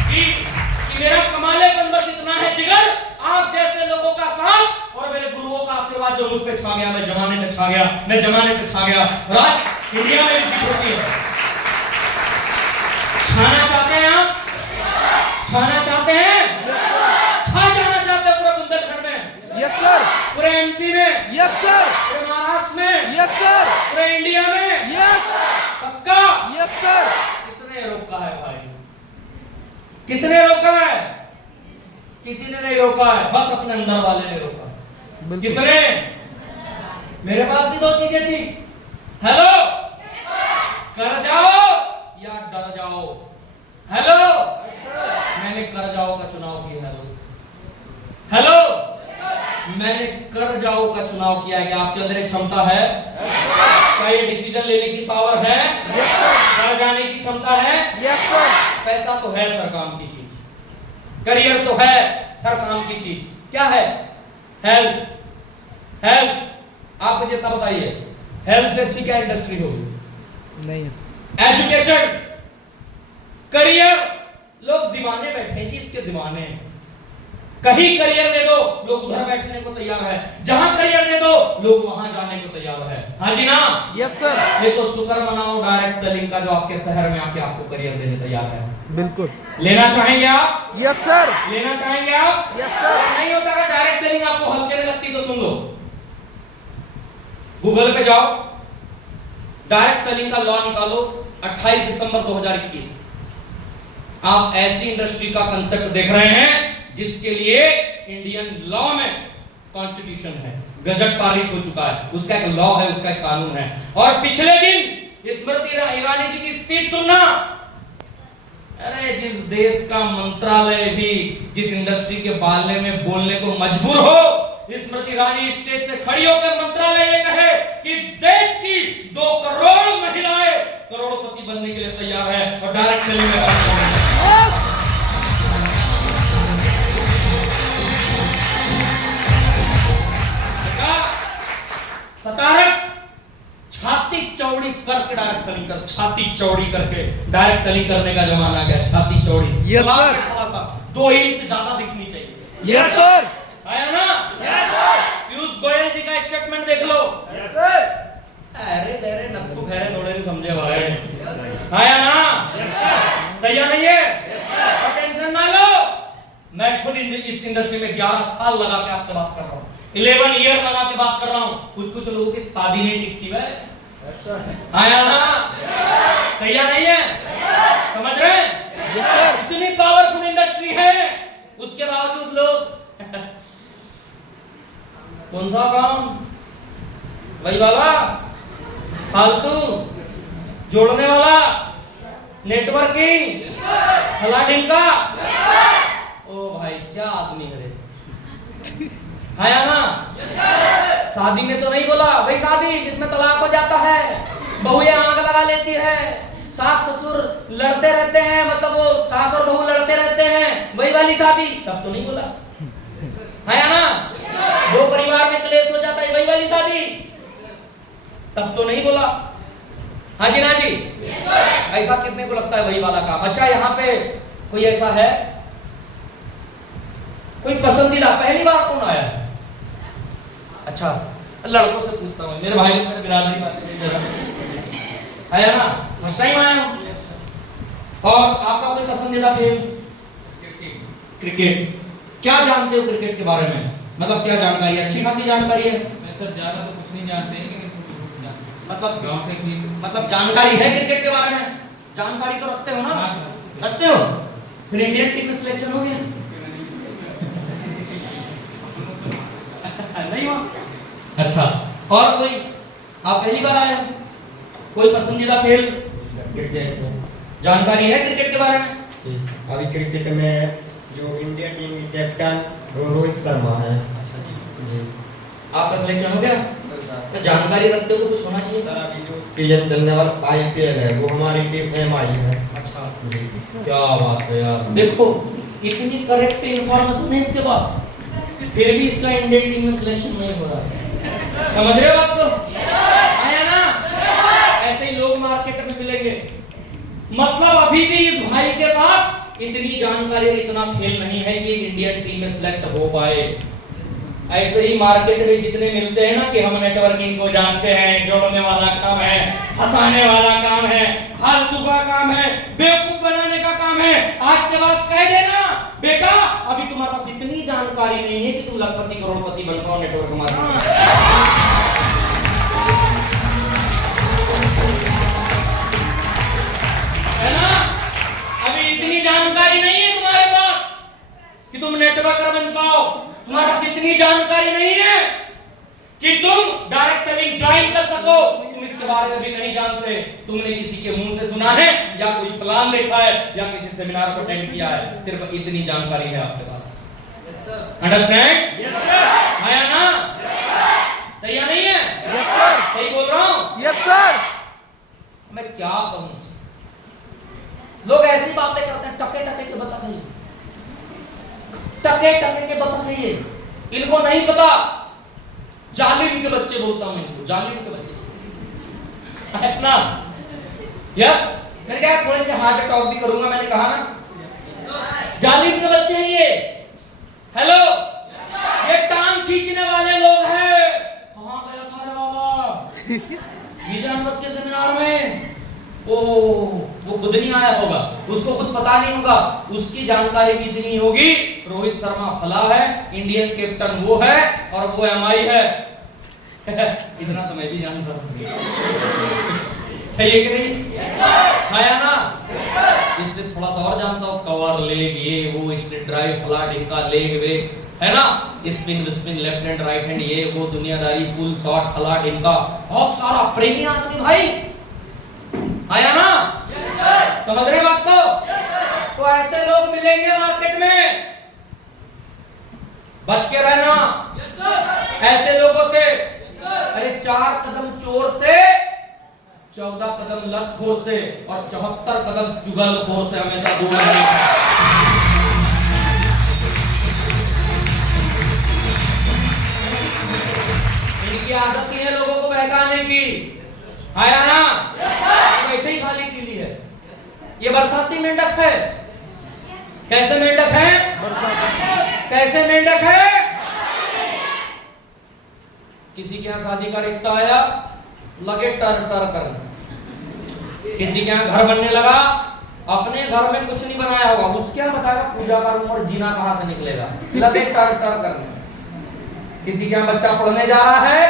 कि मेरा कमालेपन बस इतना है जिगर, आप जैसे लोगों का साथ और मेरे गुरुओं का आशीर्वाद जो मुझ पे छा गया, मैं जमाने पे छा गया, मैं जमाने पे छा गया, और आज इंडिया में भी होती है। छाना चाहते हैं आप? छाना चाहते हैं? छा जाना चाहते हैं पूरे बुंदेलखंड में? Yes sir. पूरे एमपी में? Yes sir. पूरे महाराष्ट्र में? Yes sir. पूरे इंडिया में? यस। पक्का? Yes sir. किसने रोका है भाई? किसने रोका है? किसी ने नहीं रोका है, बस अपने अंदर वाले ने रोका है। किसने? मेरे पास भी 2 चीजें थी, हेलो, कर जाओ या डर जाओ। हेलो, मैंने कर जाओ का चुनाव किया है दोस्त। हेलो, मैंने कर जाओ का चुनाव किया है कि आपके अंदर एक क्षमता है, क्या ये डिसीजन लेने की पावर है, कर जाने की क्षमता है? Yes sir. पैसा तो है सर काम की चीज, करियर तो है सर काम की चीज, क्या है? हेल्थ। हेल्थ आप मुझे इतना बताइए, हेल्थ से अच्छी क्या इंडस्ट्री होगी? नहीं। एजुकेशन, करियर, लोग दीवाने बैठे हैं जी, इसके दीवाने हैं। कहीं करियर दे दो लोग उधर बैठने को तैयार है, जहां करियर दे दो लोग वहां जाने को तैयार है। हाँ जी ना? Yes sir. ये तो शुक्र मनाओ डायरेक्ट सेलिंग का जो आपके शहर में आके आपको करियर देने तैयार है। बिल्कुल। लेना चाहेंगे आप? Yes sir. लेना चाहेंगे आप? Yes sir. नहीं होता अगर डायरेक्ट सेलिंग आपको हल्के में लगती तो सुन लो, गूगल पे जाओ, डायरेक्ट सेलिंग का लॉ निकालो, 28 दिसंबर 2021। आप ऐसी इंडस्ट्री का कंसेप्ट देख रहे हैं जिसके लिए इंडियन लॉ में कॉन्स्टिट्यूशन है, गजट पारित हो चुका है, उसका एक लॉ है, उसका एक कानून है। और पिछले दिन स्मृति ईरानी जी की स्पीच सुनना, अरे जिस देश का मंत्रालय भी जिस इंडस्ट्री के बारे में बोलने को मजबूर हो, स्मृति ईरानी स्टेज से खड़ी होकर मंत्रालय ये कहे कि इस देश की 2 करोड़ महिलाएं करोड़पति बनने के लिए तैयार है और डायरेक्ट सेलिंग में काम करेंगे। प्रतारक छाती चौड़ी करके डायरेक्ट सेलिंग कर, छाती चौड़ी करके डायरेक्ट सेलिंग करने का जमाना आ गया। छाती चौड़ी, यस सर, 2 इंच ज्यादा दिखनी चाहिए। यस सर, आया ना? यस सर, पीयूष गोयल जी का स्टेटमेंट देख लो। यस सर, अरे तेरे नत्थु खैरे थोड़े नहीं समझे भाई। आया ना? यस सर, सही है नहीं है? यस सर, और टेंशन ना लो, मैं खुद इस इंडस्ट्री में 11 साल लगा के आपसे बात कर रहा हूँ, 11 ईयर लगा के बात कर रहा हूँ। कुछ लोगों की शादी नहीं टिकती है। आया ना? सही है नहीं है? समझ रहे हैं? यस सर, इतनी पावरफुल इंडस्ट्री है, उसके बावजूद लोग कौन सा काम, वही वाला फालतू जोड़ने वाला, नेटवर्किंग, फलाडिंग का। ओ भाई क्या आदमी है रे। आया ना? शादी में तो नहीं बोला भाई, शादी जिसमें तलाक हो जाता है, बहुएं आग लगा लेती है, सास ससुर लड़ते रहते हैं, मतलब वो सास और बहू लड़ते रहते हैं, वही वाली शादी, तब तो नहीं बोला। है ना? 2 परिवार में क्लेश हो जाता है, वही वाली शादी, तब तो नहीं बोला। हाँ जी ना जी? ऐसा कितने को लगता है वही वाला काम? अच्छा यहाँ पे कोई ऐसा है, कोई पसंदीदा पहली बार कौन आया है? अच्छा लड़कों से पूछता हूँ, मेरे भाई मेरे बिरादरी बात है ना, फर्स्ट टाइम आया हूँ। और आपका कोई पसंदीदा खेल? क्रिकेट। क्या जानते हो क्रिकेट के बारे में? मतलब क्या जानकारी है? अच्छी खासी जानकारी है? सर ज्यादा तो कुछ नहीं जानते हैं, मतलब गांव से खेल, मतलब जानकारी है क्रिकेट के बारे में? जानकारी तो रखते हो ना? हाँ सर। रखते हो? फिर इंडियन टीम में सिलेक्शन हो गया? नहीं हुआ? अच्छा, और कोई आप पहली बार आए हो? कोई पसंदीदा खेल? क्रिकेट। जानकारी है क्रिकेट के बारे में? अभी क्रिकेट में जो इंडिया टीम के कैप्टन रोहित शर्मा है। जी। आपका सिलेक्शन हो गया? तो जानकारी रखते हो तो कुछ होना चाहिए। सर अभी जो सीजन चलने वाला IPL है वो हमारी टीम MI है। अच्छा जी। क्या बात है यार, देखो इतनी करेक्ट इंफॉर्मेशन है इसके पास, फिर भी इसका इंडियन टीम में सिलेक्शन नहीं हो रहा है। समझ रहे हो बात को? आया ना? ऐसे ही लोग मार्केट में मिलेंगे। मतलब अभी भी इस भाई के पास इतनी जानकारी और इतना खेल नहीं है कि इंडियन टीम में सिलेक्ट हो पाए। ऐसे ही मार्केट में जितने मिलते हैं ना कि हम नेटवर्किंग को जानते हैं, जोड़ने वाला काम है, फंसाने वाला काम है, फालतू का काम है, बेवकूफ बनाने का काम है, आज के बाद कह देना बेटा अभी तुम्हारे पास इतनी जानकारी नहीं है कि तुम लखपति करोड़पति बन पाओ नेटवर्क मार्केट। है ना? अभी इतनी जानकारी नहीं है तुम्हारे पास कि तुम नेटवर्कर बन पाओ। तुम्हारे पास इतनी जानकारी नहीं है कि तुम डायरेक्ट सेलिंग ज्वाइन कर सको। तुम इसके बारे में भी नहीं जानते। तुमने किसी के मुंह से सुना है या कोई प्लान देखा है या किसी सेमिनार को अटेंड किया है, सिर्फ इतनी जानकारी है आपके पास। अंडरस्टैंड? Yes sir. आया ना? सही है नहीं है? यस सर, सही बोल रहा हूं? Yes sir. मैं क्या कहूं, लोग ऐसी बातें करते हैं, टके टके के बता नहीं, टके टके के बता नहीं है, इनको नहीं पता। जालिम के बच्चे बोलता हूं इनको, जालिम के बच्चे है ना? यस, मैंने कहा थोड़े से हार्ड टॉक भी करूंगा, मैंने कहा ना जालिम के बच्चे हैं ये। हेलो, ये टांग खींचने वाले लोग हैं। कहां गया था रे बाबा? विजयनगर के सेमिनार में। ओ वो खुद नहीं आया होगा, उसको खुद पता नहीं होगा, उसकी जानकारी भी इतनी होगी रोहित शर्मा फला है, इंडियन कैप्टन वो है और वो MI है। इतना तो मैं भी जानता हूं। सही है कि नहीं? आया ना? इससे थोड़ा सा और जानता हूं, कवर लेग ये वो स्ट्रेट ड्राइव फला ढिंका लेग वेग है ना, spin spin left hand right hand ये वो दुनियादारी फुल शॉट फला ढिंका, बहुत सारा प्रेमी आदमी भाई। आया ना? yes, sir. समझ रहे बात को? yes, तो ऐसे लोग मिलेंगे मार्केट में, बच के रहना। yes, ऐसे लोगों से, अरे 4 कदम चोर से, 14 कदम लतखोर से और 74 कदम चुगलखोर से हमेशा दूर रहना है। इनकी आदत नहीं है लोगों को बहकाने की, आया ना? बैठे ही खाली पीली है। ये बरसाती मेंढक है। कैसे मेंढक है? कैसे मेंढक है? किसी के यहाँ शादी का रिश्ता आया, लगे टर टर करने। किसी के यहाँ घर बनने लगा, अपने घर में कुछ नहीं बनाया होगा, उसके यहाँ बताएगा पूजा का रूम और जीना कहां से निकलेगा, लगे टर टर करने। किसी के यहाँ बच्चा पढ़ने जा रहा है,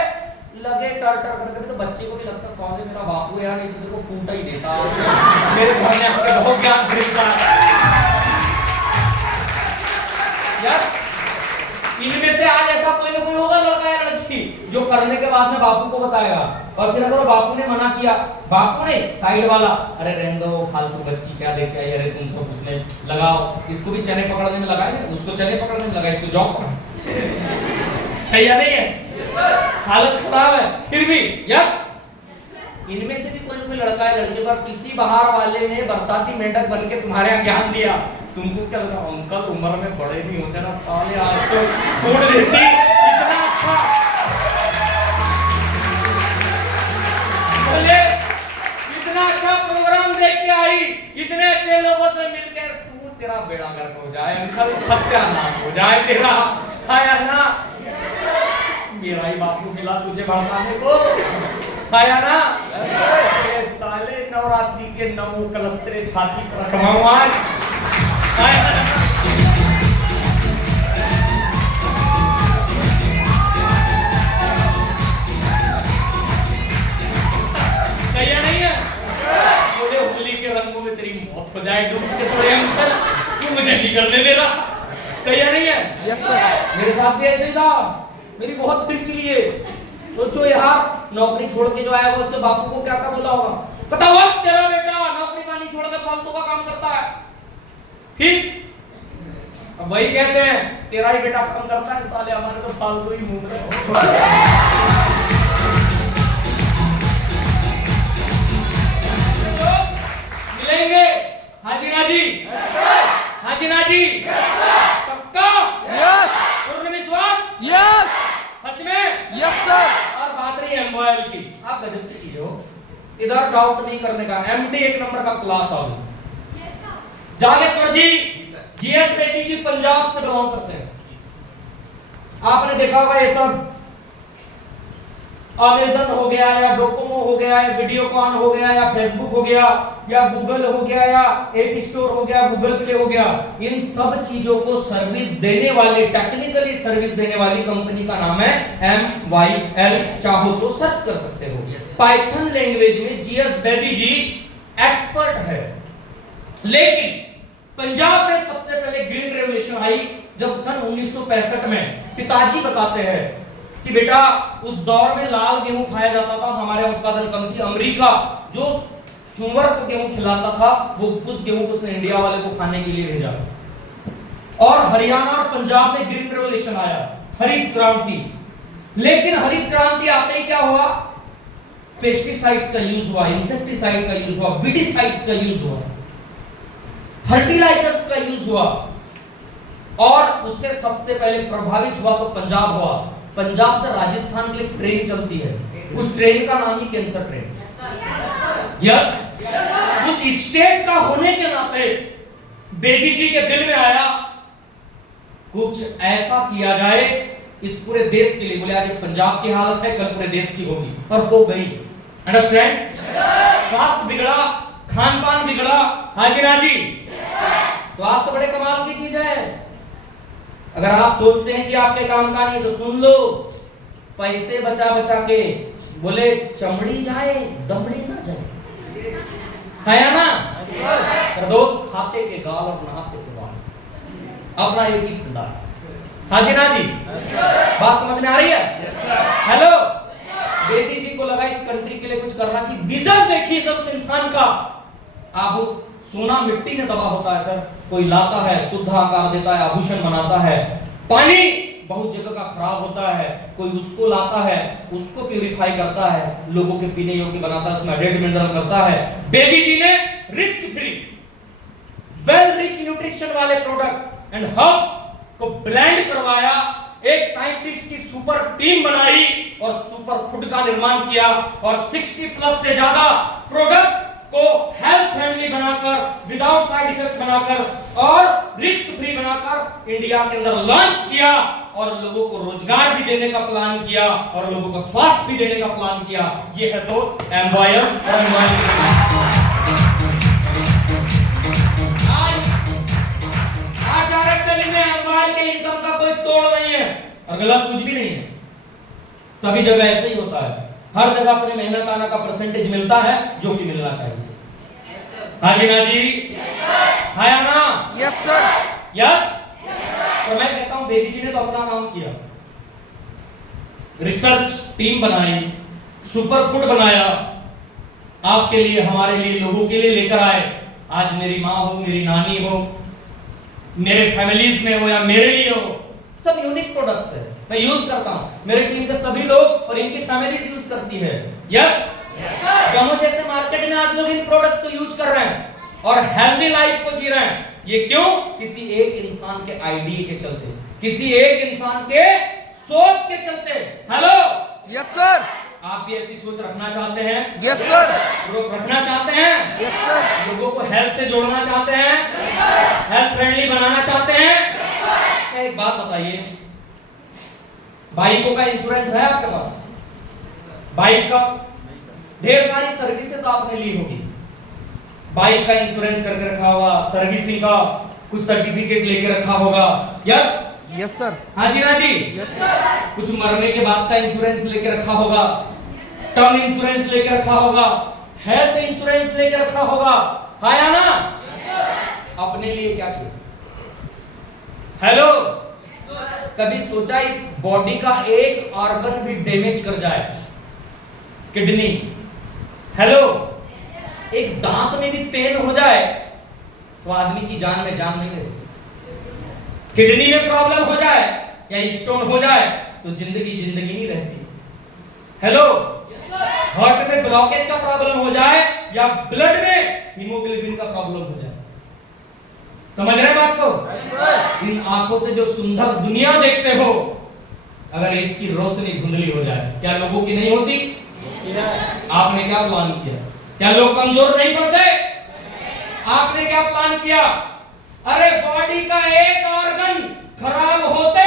लगे टर टर करने। तो बच्चे को भी लगता है साले मेरा बापू यार नहीं तो को कूटा ही देता, मेरे घर में आके बहुत ज्ञान खरीदता है। यार इनमें से आज ऐसा कोई ना कोई होगा लड़का या लड़की जो करने के बाद में बापू को बताएगा, और फिर अगर बापू ने मना किया, बापू ने साइड वाला, अरे रहने दो फालतू बच्ची क्या देख के आई, अरे तुम सब उसने लगाओ, इसको भी चने पकड़ने में लगाए, उसको चने पकड़ने में लगाए, इसको जॉब पकड़। सही है नहीं है? हालत खराब है फिर भी। यस, इनमें से भी कोई ना कोई लड़का है लड़की का, किसी बाहर वाले ने बरसाती मेंढक बन के तुम्हारे यहाँ ज्ञान दिया, तुमको क्या लगा अंकल उम्र में बड़े नहीं होते ना साले, आज तो छोड़ देती। इतना अच्छा बोले, इतना अच्छा प्रोग्राम देख के आई, इतने अच्छे लोगों से मिलकर, तू तेरा बेड़ा गर्क हो जाए अंकल, सत्यानाश हो जाए तेरा, आया ना? मेरा ही बापू मिला तुझे भड़काने को, आया ना? साले नवरात्रि के नमो कलस्त्रे छाती पर रखवाऊं आज, आया ना? सही है नहीं है? मुझे होली के रंगों में तेरी मौत हो जाए डूब के थोड़े अंकल, तू मुझे निकलने दे रहा। सही है नहीं है? Yes sir. मेरे साथ भी ऐसे ही था, मेरी बहुत फिर की लिए। सोचो यार, नौकरी छोड़ के जो आएगा उसके बापू को क्या क्या बोला होगा, पता हुआ तेरा बेटा नौकरी पानी छोड़ के फालतू का काम करता है। ठीक, अब वही कहते हैं तेरा ही बेटा काम करता है, साले हमारे तो फालतू ही मुंह रहे। मिलेंगे हाजी नाजी, हाजी नाजी, पक्का? यस पूर्ण विश्वास? यस सच में? Yes sir. और बात रही एमवाईल की, आप गजब की चीज हो, इधर डाउट नहीं करने का, एमडी 1 नंबर का क्लास आ गया। जागेश्वर जी, जीएस रेड्डी जी पंजाब से बिलोंग करते हैं। आपने देखा होगा ये सब अमेज़न हो गया या डोकोमो हो गया या वीडियोकॉन हो गया या फेसबुक हो गया या गूगल हो गया या ऐप स्टोर हो गया, गूगल प्ले हो गया, इन सब चीजों को सर्विस देने वाली, टेक्निकली सर्विस देने वाली कंपनी का नाम है MYL। चाहो तो सर्च कर सकते हो। पाइथन लैंग्वेज में जीएस बेदी जी एक्सपर्ट है। लेकिन पंजाब में सबसे पहले ग्रीन रेवोल्यूशन आई जब सन 1965 में पिताजी बताते हैं कि बेटा उस दौर में लाल गेहूं खाया जाता था, हमारे उत्पादन कम थी, अमेरिका जो सुअर को गेहूं खिलाता था वो उस गेहूं को उसने इंडिया वाले को खाने के लिए भेजा। और हरियाणा और पंजाब में ग्रीन रेवोल्यूशन आया, हरित क्रांति। लेकिन हरित क्रांति आते ही क्या हुआ, पेस्टिसाइड्स का यूज हुआ, इंसेक्टिसाइड का यूज हुआ, विडिसाइड्स का यूज हुआ, फर्टिलाइजर्स का यूज हुआ, और उससे सबसे पहले प्रभावित हुआ तो पंजाब हुआ। पंजाब से राजस्थान के लिए ट्रेन चलती है, उस ट्रेन का नाम ही कैंसर ट्रेन। यस, उस स्टेट का होने के नाते बेदी जी के दिल में आया कुछ ऐसा किया जाए इस पूरे देश के लिए। बोले आज पंजाब की हालत है, कल पूरे देश की होगी, और हो गई। अंडरस्टैंड? स्वास्थ्य बिगड़ा, खान पान बिगड़ा। हाजी नाजी, स्वास्थ्य बड़े कमाल की चीज है। अगर आप सोचते हैं कि आपके काम का नहीं तो सुन लो, पैसे बचा बचा के बोले चमड़ी जाए दमड़ी ना जाए, है ना? पर दोस्त खाते के गाल और नहाते के बाल, अपना एक ही फंडा। हाजी ना जी, बात समझ में आ रही है? हेलो, बेदी जी को लगा इस कंट्री के लिए कुछ करना चाहिए। विजन देखिए सब इंसान का। आप सोना मिट्टी में दबा होता है सर, कोई लाता है, शुद्ध आकार देता है, आभूषण बनाता है। पानी बहुत जगह का खराब होता है, कोई उसको लाता है, उसको प्यूरिफाई करता है, लोगों के पीने योग्य बनाता है, उसमें एडेड मिनरल करता है। बेबी जी ने risk free well rich nutrition वाले प्रोडक्ट एंड हर्ब्स को ब्लेंड करवाया, एक साइंटिस्ट की सुपर टीम बनाई और सुपर फूड का निर्माण किया और 60 प्लस से ज्यादा प्रोडक्ट को हेल्थ फ्रेंडली बनाकर, विदाउट साइड इफेक्ट बनाकर और रिस्क फ्री बनाकर इंडिया के अंदर लॉन्च किया और लोगों को रोजगार भी देने का प्लान किया और लोगों को स्वास्थ्य भी देने का प्लान किया। ये है दोस्त एम्बॉयल और आज डायरेक्ट सेलिंग में एम्बॉयल के इनकम का कोई तोड़ नहीं है और गलत कुछ भी नहीं है। सभी जगह ऐसे ही होता है, हर जगह अपने मेहनत आना का परसेंटेज मिलता है जो कि मिलना चाहिए। हाँ जी ना जी, हाँ या ना? Yes sir, yes. तो मैं कहता हूं बेदी जी ने तो अपना काम किया, रिसर्च टीम बनाई, सुपर फूड बनाया, आपके लिए, हमारे लिए, लोगों के लिए लेकर आए। आज मेरी माँ हो, मेरी नानी हो, मेरे फैमिलीज में हो या मेरे लिए हो, सब यूनिक प्रोडक्ट्स है, मैं यूज करता हूं, मेरे टीम के सभी लोग और इनकी फैमिलीज यूज करती है। यस, गमो जैसे मार्केट में आज लोग इन प्रोडक्ट्स को यूज कर रहे हैं और हेल्दी लाइफ को जी रहे हैं। ये क्यों? किसी एक इंसान के आइडिया के चलते, किसी एक इंसान के सोच के चलते। हेलो, यस सर, आप भी ऐसी सोच रखना चाहते हैं? यस सर, लोग रखना चाहते हैं? यस सर, लोगों को हेल्थ से जोड़ना चाहते हैं, हेल्थ फ्रेंडली बनाना चाहते हैं। अच्छा एक बात बताइए, बाइकों का इंश्योरेंस है आपके पास? बाइक का ढेर सारी सर्विसेज आपने ली होगी, बाइक का इंश्योरेंस करके रखा होगा, सर्विसिंग का कुछ सर्टिफिकेट लेके रखा होगा। यस, यस सर, हाँ जी, हाँ जी, यस सर, कुछ मरने के बाद का इंश्योरेंस लेके रखा होगा, टर्म इंश्योरेंस लेके रखा होगा, हेल्थ इंश्योरेंस लेके रखा होगा। हाँ या ना? अपने लिए क्या किया? हेलो, कभी सोचा इस बॉडी का एक ऑर्गन भी डैमेज कर जाए, किडनी, हेलो, एक दांत में भी पेन हो जाए तो आदमी की जान में जान नहीं रहती। किडनी में प्रॉब्लम हो जाए या स्टोन हो जाए तो जिंदगी जिंदगी नहीं रहती। हेलो, हार्ट में ब्लॉकेज का प्रॉब्लम हो जाए या ब्लड में हीमोग्लोबिन का प्रॉब्लम हो जाए, समझ रहे हैं बात को? इन आंखों से जो सुंदर दुनिया देखते हो, अगर इसकी रोशनी धुंधली हो जाए, क्या लोगों की नहीं होती? आपने क्या प्लान किया? क्या लोग कमजोर नहीं पड़ते? आपने क्या प्लान किया? अरे बॉडी का एक ऑर्गन खराब होते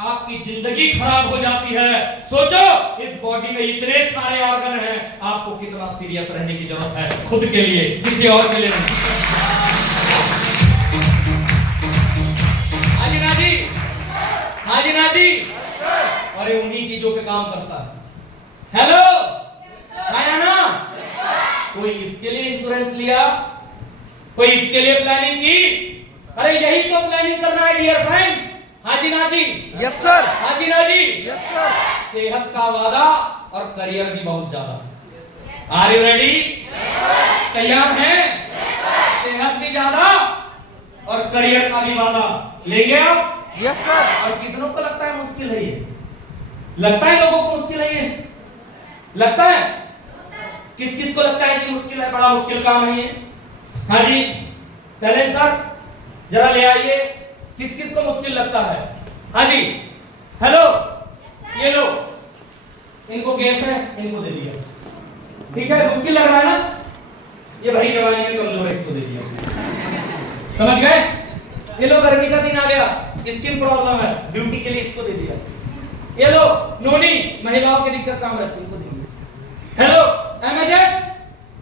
आपकी जिंदगी खराब हो जाती है। सोचो, इस बॉडी में इतने सारे ऑर्गन हैं, आपको कितना सीरियस रहने की जरूरत है खुद के लिए, किसी और के लिए नहीं। हाँ जी ना जी, हाँ जी ना जी, अरे उन्हीं चीजों पे काम करता है। हेलो, आया ना? कोई इसके लिए इंश्योरेंस लिया, कोई इसके लिए प्लानिंग की? अरे यही तो प्लानिंग करना है डियर फ्रेंड। हाँ जी ना जी, यस सर, हाँ जी ना जी, यस सर, सेहत का वादा और करियर भी बहुत ज्यादा। Are you ready? तैयार हैं? सेहत भी ज्यादा और करियर का भी वादा लेंगे आप? Yes sir. और कितनों को लगता है मुश्किल है ये? लगता है लोगों को मुश्किल है ये? लगता है? किस किस को लगता है कि मुश्किल है, बड़ा मुश्किल काम है ये? हाँ जी, चलें सर, जरा ले आइए, किस किस को मुश्किल लगता है? हाँ जी, हेलो, ये लो, इनको गैस है, इनको दे दिया, ठीक है? मुश्किल लग रहा है ना? ये भाई जवानी में कमजोर है, इसको दे दिया, समझ गए? ये लो, गर्मी का दिन आ गया, स्किन प्रॉब्लम है, ब्यूटी के लिए इसको दे दिया। ये लो, नोनी, महिलाओं की दिक्कत काम रहती है, इनको दे दिया। हेलो, एमएचएस,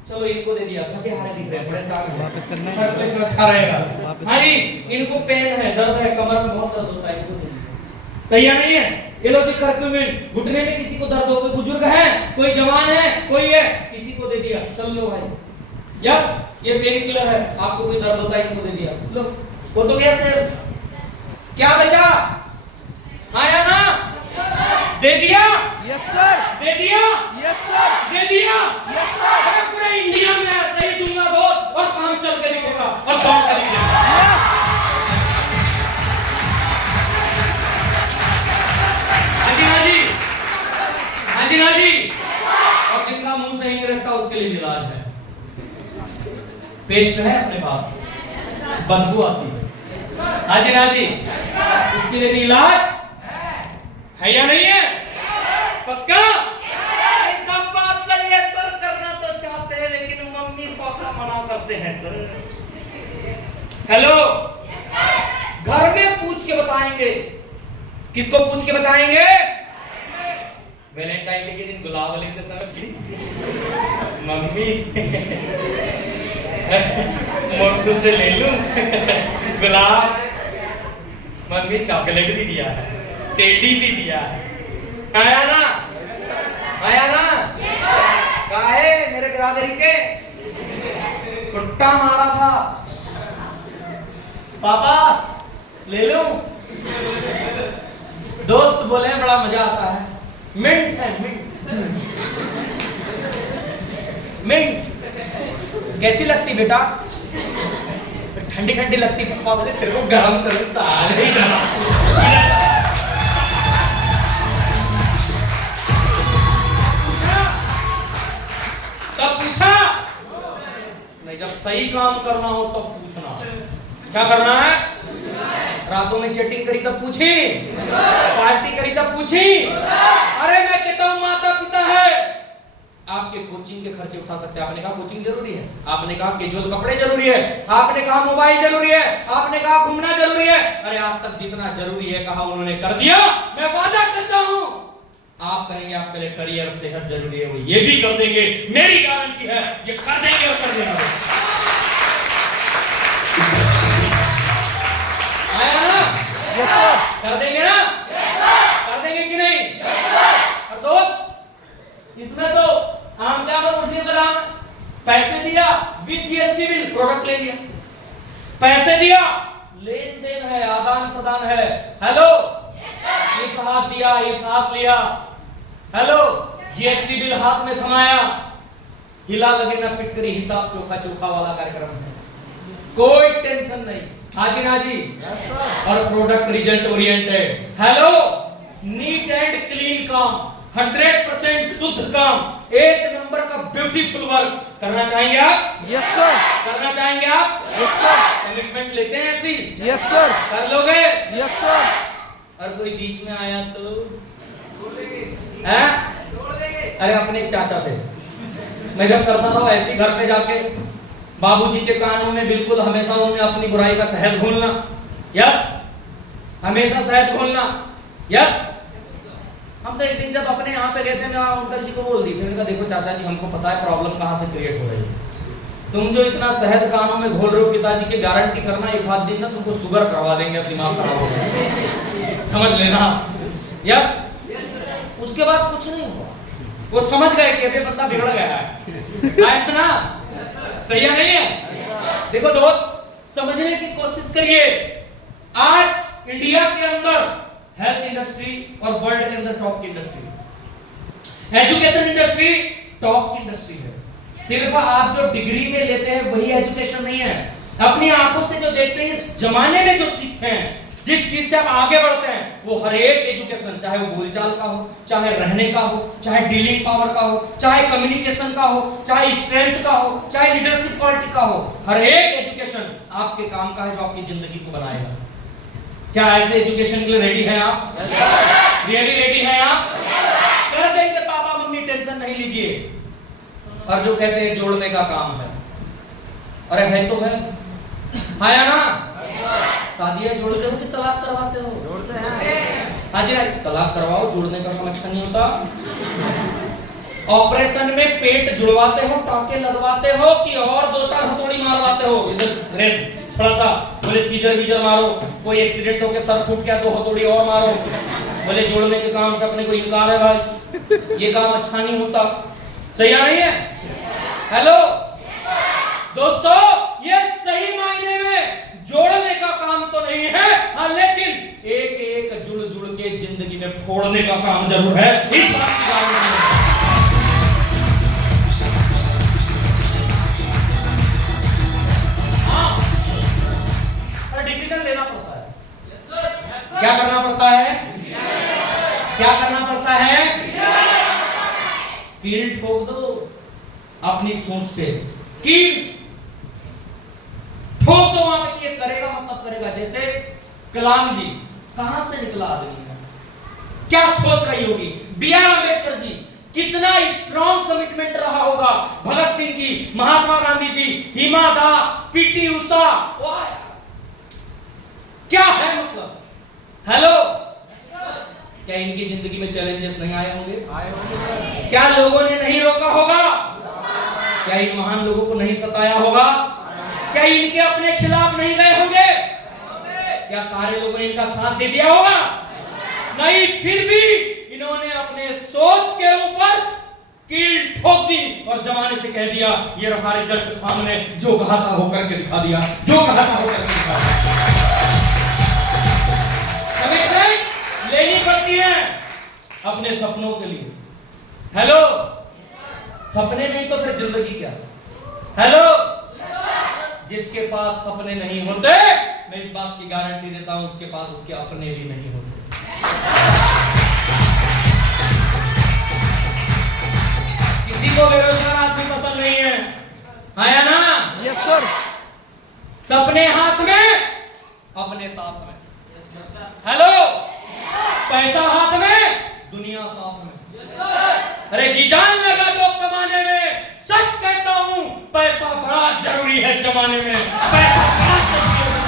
चलो इनको दे दिया, थके हारे दिख रहे हैं, परेशान हैं, वापस करना है, सर्कुलेशन अच्छा रहेगा। हाँ जी, इनको पेन है, दर्द है, कमर में बहुत दर्द होता है, इनको दे दिया। सही है नहीं है? ये लो जी, करक्यूमिन, घुटने में किसी को दर्द हो, कोई बुजुर्ग है, कोई जवान है, कोई है, किसी को दे दिया। चल लो भाई, यस, ये पेन किलर है, आपको कोई दर्द होता है, इनको दे दिया। लो, वो तो गया सर, क्या बचा? हाँ या ना? दे दिया? यस सर, दे दिया? यस सर, दे दिया? यस सर, अरे पूरे इंडिया में ऐसे ही दूंगा दोस्त, और काम चल के दिखेगा और दौड़ कर दिखेगा। पेस्ट है अपने पास, बदबू आती है। हाजी ना जी, उसके लिए भी इलाज है या नहीं है? पक्का? सब बात सही है सर, करना तो चाहते हैं लेकिन मम्मी पापा मना करते हैं सर। हेलो, घर में पूछ के बताएंगे। किसको पूछ के बताएंगे? वैलेंटाइन डे के दिन गुलाब लेते समय मम्मी मोटू से ले लूं गुलाब। मम्मी चॉकलेट भी दिया है, टेडी भी दिया है। आया ना? आया ना? काहे मेरे बिरादरी के सुट्टा मारा था पापा, ले लूं? दोस्त बोले बड़ा मजा आता है। मिंट है, मिंट मिंट कैसी लगती बेटा? ठंडी ठंडी लगती। पापा बोले तेरे को गरम करो साले ही तब पूछा नहीं, जब सही काम करना हो तब पूछना। क्या करना है? रातों में चैटिंग करी तब पूछी, पार्टी करी तब पूछी। अरे मैं कहता हूं माता पिता है, आपके कोचिंग के खर्चे उठा सकते हैं। आपने कहा कोचिंग जरूरी है, आपने कहा कैजुअल कपड़े जरूरी है, आपने कहा मोबाइल जरूरी है, आपने कहा घूमना जरूरी है। अरे आज तक जितना जरूरी है कहा उन्होंने कर दिया। मैं वादा करता हूं आप कहेंगे आपके लिए करियर सेहत जरूरी है, वो ये भी कर देंगे, मेरी गारंटी है ये कर देंगे और कर देंगे। आया ना? Yes sir. कर देंगे ना? कर देंगे कि नहीं? और दोस्त इसमें तो आम क्या उठने का दाम, पैसे दिया विद जीएसटी बिल, प्रोडक्ट ले लिया, पैसे दिया, लेन देन है, आदान प्रदान है। हेलो, इस हाथ दिया इस हाथ लिया, हेलो, जीएसटी बिल हाथ में थमाया, हिला लगे ना पिटकरी, हिसाब चोखा चोखा वाला कार्यक्रम है, कोई टेंशन नहीं। हाजी ना जी, और product result oriented. Hello, neat and clean काम, 100% शुद्ध काम, एक नंबर का ब्यूटीफुल वर्क। करना चाहेंगे आप? Yes sir. करना चाहेंगे आप? Yes sir. कमिटमेंट लेते हैं ऐसी? Yes sir. कर लोगे? Yes sir. और कोई बीच में आया तो हैं? अरे अपने एक चाचा थे, मैं जब करता था ऐसे ही घर पे जाके बाबूजी के कानों में बिल्कुल हमेशा उन्होंने अपनी बुराई का शहद घोलना। यस, हमेशा शहद घोलना। यस, हम तो एक दिन जब अपने यहाँ पे गए थे, मैं अंकल जी को बोल दी थी, मैंने कहा देखो चाचा जी हमको पता है प्रॉब्लम कहाँ से क्रिएट हो रही है, तुम जो इतना शहद कानों में घोल रहे हो, पिताजी की गारंटी करना एक आध दिन ना तुमको शुगर करवा देंगे, अब दिमाग खराब हो गया, समझ लेना। यस, उसके बाद कुछ नहीं हुआ, वो समझ गए कि अभी बंदा बिगड़ गया है ना? सही है नहीं है? देखो दोस्त, समझने की कोशिश करिए। आज इंडिया के अंदर हेल्थ इंडस्ट्री और वर्ल्ड के अंदर टॉप की इंडस्ट्री, एजुकेशन इंडस्ट्री टॉप की इंडस्ट्री है। सिर्फ आप जो डिग्री में लेते हैं वही एजुकेशन नहीं है, अपनी आंखों से जो देखते हैं, इस जमाने में जो सीखते हैं, जिस चीज से आप आगे बढ़ते हैं, वो हर एक एजुकेशन, चाहे वो बोलचाल का हो, चाहे रहने का हो, चाहे डीलिंग पावर का हो, चाहे कम्युनिकेशन का हो, चाहे स्ट्रेंथ का हो, चाहे लीडरशिप क्वालिटी का हो, हर एक एजुकेशन आपके काम का है जो आपकी जिंदगी को बनाएगा। क्या ऐसे एजुकेशन के लिए रेडी हैं आप? रियली रेडी हैं आप? कर देंगे पापा मम्मी, टेंशन नहीं लीजिए। और जो कहते हैं जोड़ने का काम है, अरे है तो है, आया ना? शादियां जोड़ते हो कि तलाक करवाते हो? जोड़ते हैं। हाँ जी, तलाक करवाओ, जोड़ने का काम अच्छा नहीं होता। ऑपरेशन में पेट जुड़वाते हो, टाके लगवाते हो कि और दो चार हथौड़ी मारवाते हो? इधर रेस थोड़ा सा, बोले सीजर वीजर मारो, कोई एक्सीडेंट हो के सर फूट गया तो हथौड़ी और मारो, बोले जोड़ने के काम से अपने को इनकार है भाई, ये काम अच्छा नहीं होता। सही नहीं है? हेलो दोस्तों, ये सही मायने में जोड़ने का काम तो नहीं है, हाँ, लेकिन एक एक जुड़ जुड़ के जिंदगी में फोड़ने का काम जरूर है। इस बात की गारंटी है। हाँ, डिसीजन लेना पड़ता है। क्या करना पड़ता है? क्या करना पड़ता है? कील ठोक दो अपनी सोच पे, कील करेगा। जैसे कलाम जी कहां से निकला आदमी है, क्या सोच रही होगी। B.R. अम्बेडकर जी कितना स्ट्रॉन्ग कमिटमेंट रहा होगा। भगत सिंह जी, महात्मा गांधी जी, हिमा दास, पीटी उषा, वाह क्या है मतलब। हेलो, क्या इनकी जिंदगी में चैलेंजेस नहीं आए होंगे? क्या लोगों ने नहीं रोका होगा? क्या इन महान लोगों को नहीं सताया होगा? क्या इनके अपने खिलाफ नहीं गए होंगे? क्या सारे लोगों ने इनका साथ दे दिया होगा? नहीं, फिर भी इन्होंने अपने सोच के ऊपर कील ठोक दी और जमाने से कह दिया ये रहा रिजल्ट सामने, जो कहा था वो करके दिखा दिया, जो कहा था वो करके दिखा दिया। कमिटमेंट लेनी पड़ती है अपने सपनों के लिए। हेलो, सपने नहीं तो फिर जिंदगी क्या? हेलो, जिसके पास सपने नहीं होते, मैं इस बात की गारंटी देता हूं उसके पास उसके अपने भी नहीं होते। किसी को बेरोजगार आदमी पसंद नहीं है, आया ना? Yes sir. सपने हाथ में, अपने साथ में। हेलो, पैसा हाथ में, दुनिया साथ में। अरे जी जान लगा तो कमाने में, सच कहता हूं पैसा बड़ा जरूरी है जमाने में, पैसा बड़ा जरूरी है,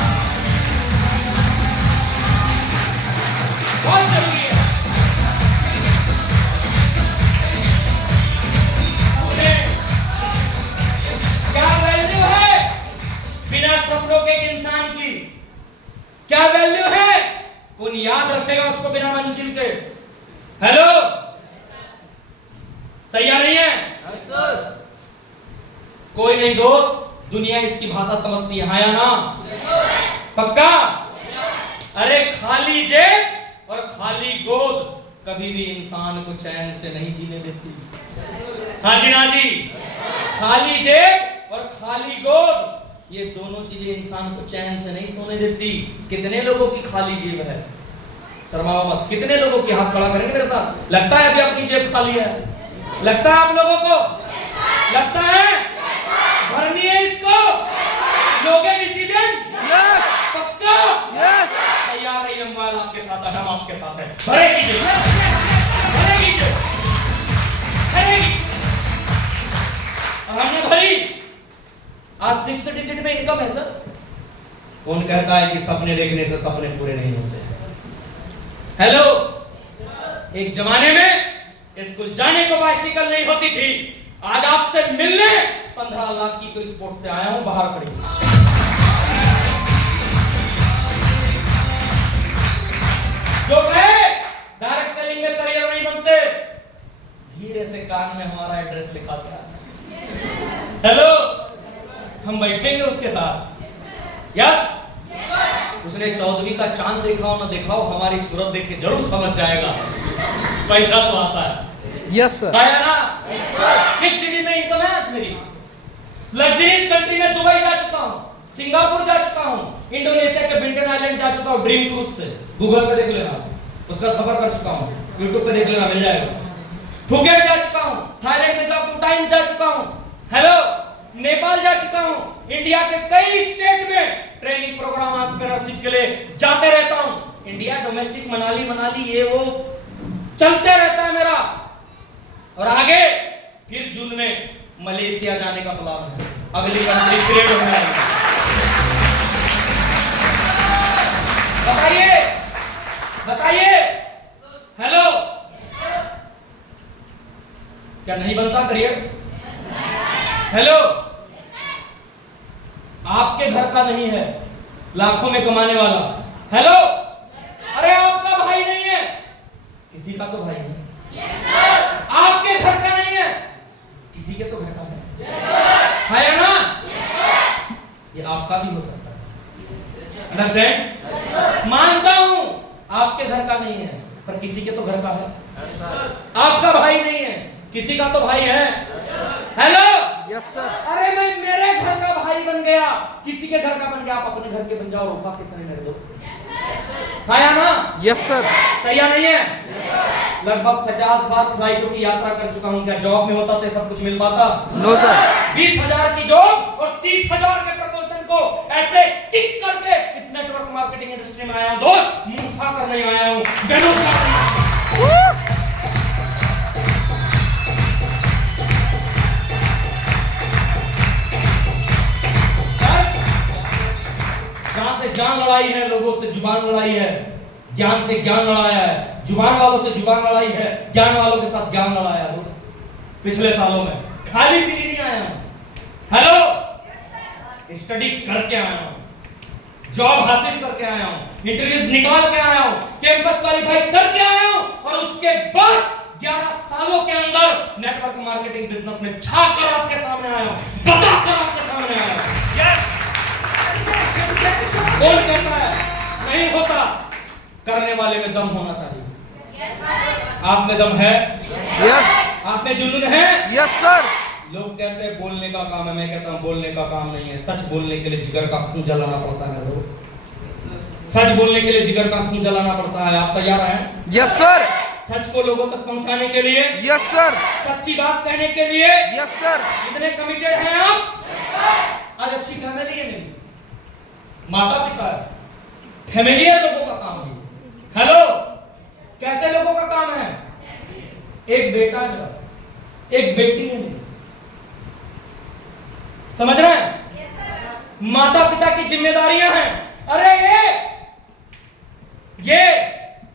बहुत जरूरी है। क्या वैल्यू है बिना सपनों के इंसान की? क्या वैल्यू है? कौन याद रखेगा उसको बिना मंजिल के? हेलो, सही आ रही है? कोई नहीं दोस्त, दुनिया इसकी भाषा समझती है, हाँ या ना? पक्का? अरे खाली जेब और खाली गोद कभी भी इंसान को चैन से नहीं जीने देती। हाँ जी, ना जी। खाली जेब और खाली गोद, ये दोनों चीजें इंसान को चैन से नहीं सोने देती। कितने लोगों की खाली जेब है? शर्माओ मत। कितने लोगों की, हाथ खड़ा करेंगे मेरे साथ? लगता है अभी अपनी जेब खाली है? लगता है आप लोगों को? लगता है भरनी है इसको? लोगे डिसीजन? पक्का? तैयार रहिए, मोबाइल आपके साथ है, हम आपके साथ है। भरेगी जेब, भरेगी जेब, भरेगी। और हमने भरी। आज 6 डिजिट में इनकम है सर। कौन कहता है कि सपने देखने से सपने पूरे नहीं होते? हेलो, एक जमाने में स्कूल जाने को बाइसिकल नहीं होती थी। आज आपसे मिलने 15 लाख की कोई स्पोर्ट से आया हूं, बाहर खड़ी। जो कहे डायरेक्ट सेलिंग में करियर नहीं बनते, धीरे से कान में हमारा एड्रेस लिखा दिया। हेलो, हम बैठेंगे उसके साथ। यस, उसने 14वीं का चांद देखा हो ना देखा हो, हमारी सूरत देख के जरूर समझ जाएगा पैसा तो आता है। Yes sir. आया ना? 6 डिग्री में इनकम है आज मेरी। लग्जरियस कंट्री में दुबई जा चुका हूं, सिंगापुर जा चुका हूं, इंडोनेशिया के बिंटन आइलैंड जा चुका हूं ड्रीम क्रूज से। गूगल पे देख लेना, उसका सफर कर चुका हूं, यूट्यूब पे देख लेना, मिल जाएगा। फुकेट जा चुका हूं, थाईलैंड में जाकर टाइम जा चुका हूं। हेलो, नेपाल जा चुका हूं, इंडिया के कई स्टेट में ट्रेनिंग प्रोग्राम एंटरप्रेन्योरशिप के लिए जाते रहता हूं। इंडिया डोमेस्टिक, मनाली ये वो चलते रहता है मेरा। और आगे फिर जून में मलेशिया जाने का प्लान है, अगली कंट्री क्रिएट होने वाली है। बताइए, बताइए। हेलो, क्या नहीं बनता करियर? हेलो, आपके घर का नहीं है, लाखों में कमाने वाला। हेलो, अरे आपका भाई नहीं है, किसी का तो भाई है। आपके घर का नहीं है, किसी के तो घर का है या ना? ये आपका भी हो सकता है। अंडरस्टैंड? मानता हूं आपके घर का नहीं है, पर किसी के तो घर का है। आपका भाई नहीं है, किसी का तो भाई है। Hello, yes sir. अरे मैं मेरे घर का भाई बन गया, किसी के घर का बन गया, आप अपने घर के बन जाओ। रोका किसने मेरे दोस्त? आया ना? Yes sir. सही है नहीं है? लगभग 50 बार फ्लाइटों की यात्रा कर चुका हूं। क्या जॉब में होता तो सब कुछ मिल पाता? No sir. 20,000 की जॉब और 30,000 के प्रमोशन को ऐसे टिक करके इस नेटवर्क इंडस्ट्री में आया हूं दोस्त, मुंह उठा कर नहीं आया हूं, बेरोजगार नहीं आया हूं। जहां से जान लड़ाई है, लोगों से जुबान लड़ाई है, ज्ञान से ज्ञान लड़ाया है, जुबान वालों से जुबान लड़ाई है, ज्ञान वालों के साथ ज्ञान लड़ाया है दोस्त। पिछले सालों में खाली पीली नहीं आया हूं, हेलो, स्टडी करके आया हूं, जॉब हासिल करके आया हूं, इंटरव्यूज निकाल के आया हूं, कैंपस क्वालिफाई करके आया हूं, और उसके बाद 11 सालों के अंदर नेटवर्क मार्केटिंग बिजनेस में छाकर आपके सामने आया हूं, बताकर आपके सामने आया हूं। यस, कौन कहता है नहीं होता? करने वाले में दम होना चाहिए। आप में दम है? यस आप में जुनून है? Yes sir. लोग कहते हैं बोलने का काम है, मैं कहता हूं बोलने का काम नहीं है। सच बोलने के लिए जिगर का खून जलाना पड़ता है दोस्त, सच बोलने के लिए जिगर का खून जलाना पड़ता है। आप तैयार हैं? Yes sir. सच को लोगों तक पहुंचाने के लिए, यस सर। सच्ची बात कहने के लिए, यस सर। कितने कमिटेड हैं आप? आज अच्छी फैमिली है मेरी, माता पिता है, फैमिलियर लोगों का काम है। हेलो, कैसे लोगों का काम है? एक बेटा है मेरा, एक बेटी है मेरी, समझ रहे हैं? माता पिता की जिम्मेदारियां हैं। अरे ये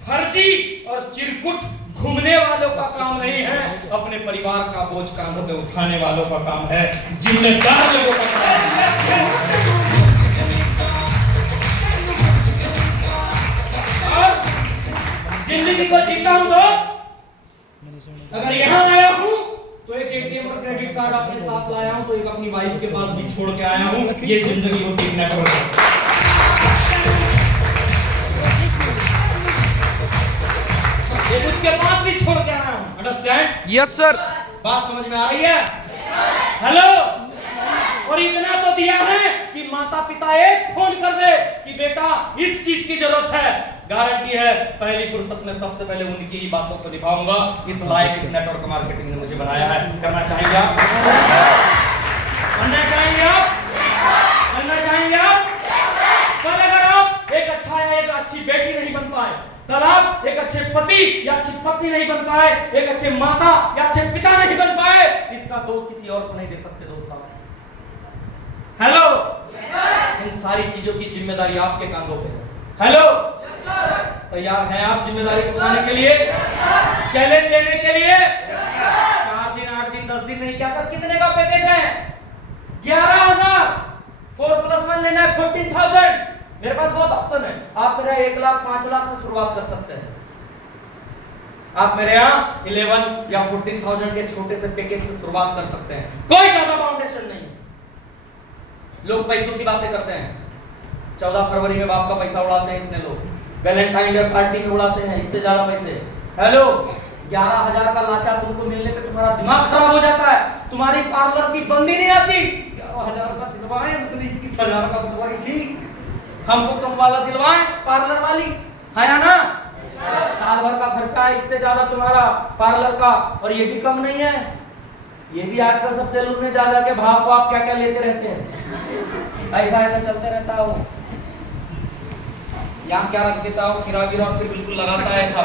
फर्जी और चिरकुट घूमने वालों का काम नहीं है, अपने परिवार का बोझ कांधों पे उठाने वालों का काम है, जिम्मेदार लोगों का काम है। जिंदगी को जीता हूं दोस्त। अगर यहां आया हूं तो एक एटीएम और क्रेडिट कार्ड अपने साथ लाया हूं, तो एक अपनी वाइफ के पास भी छोड़ के आया हूं। ये जिंदगी होती है नेटवर्क। ये उसके पास भी छोड़ के आया हूं, अंडरस्टैंड? Yes sir. बात समझ में आ रही है? हेलो, और इतना तो दिया है कि माता पिता एक फोन कर दे कि बेटा इस चीज की जरूरत है, गारंटी है पहली फुर्सत में सबसे पहले उनकी ही बातों को निभाऊंगा। इस लायक इस नेटवर्क मार्केटिंग ने मुझे बनाया है। करना चाहेंगे आप? करना चाहेंगे आप? करना चाहेंगे आप? कल अगर आप एक अच्छा या एक अच्छी बेटी नहीं बन पाए, कल आप एक अच्छे पति या अच्छी पत्नी नहीं बन पाए, एक अच्छे माता या अच्छे पिता नहीं बन पाए, इसका दोष किसी और को नहीं दे सकते दोस्त। हेलो, इन सारी चीजों की जिम्मेदारी आपके कांधों पे है। हेलो, तैयार हैं आप जिम्मेदारी उठाने के लिए, चैलेंज लेने के लिए? 4 दिन 8 दिन 10 दिन नहीं, क्या सर कितने का पैकेज है? 11,000। 4+1 लेना है 14,000। मेरे पास बहुत ऑप्शन है। आप मेरा 1 लाख 5 लाख से शुरुआत कर सकते हैं। आप मेरे यहाँ 11 या 14,000 के छोटे से पैकेज से शुरुआत कर सकते हैं, कोई ज्यादा फाउंडेशन नहीं। लोग पैसों की बातें करते हैं, 14 फरवरी में बाप का पैसा उड़ाते हैं इतने लोग, वैलेंटाइन डे पार्टी में उड़ाते हैं इससे ज्यादा पैसे। हेलो, 11,000 का लाचा तुमको मिलने पे तुम्हारा दिमाग खराब हो जाता है, तुम्हारी पार्लर की बंदी नहीं आती। 11,000 का दिलवाएं, उसने 21,000 का दिलवाई थी, हमको कम वाला दिलवाएं, पार्लर वाली है ना? साल भर का खर्चा है, इससे ज्यादा तुम्हारा पार्लर का, और ये भी कम नहीं है। ये भी आजकल सब सैलून में जा के भाव आप क्या क्या लेते रहते हैं, ऐसा ऐसा चलते रहता हो। यहाँ क्या रख देता हो, खीरा गिरा, फिर बिल्कुल लगाता है ऐसा।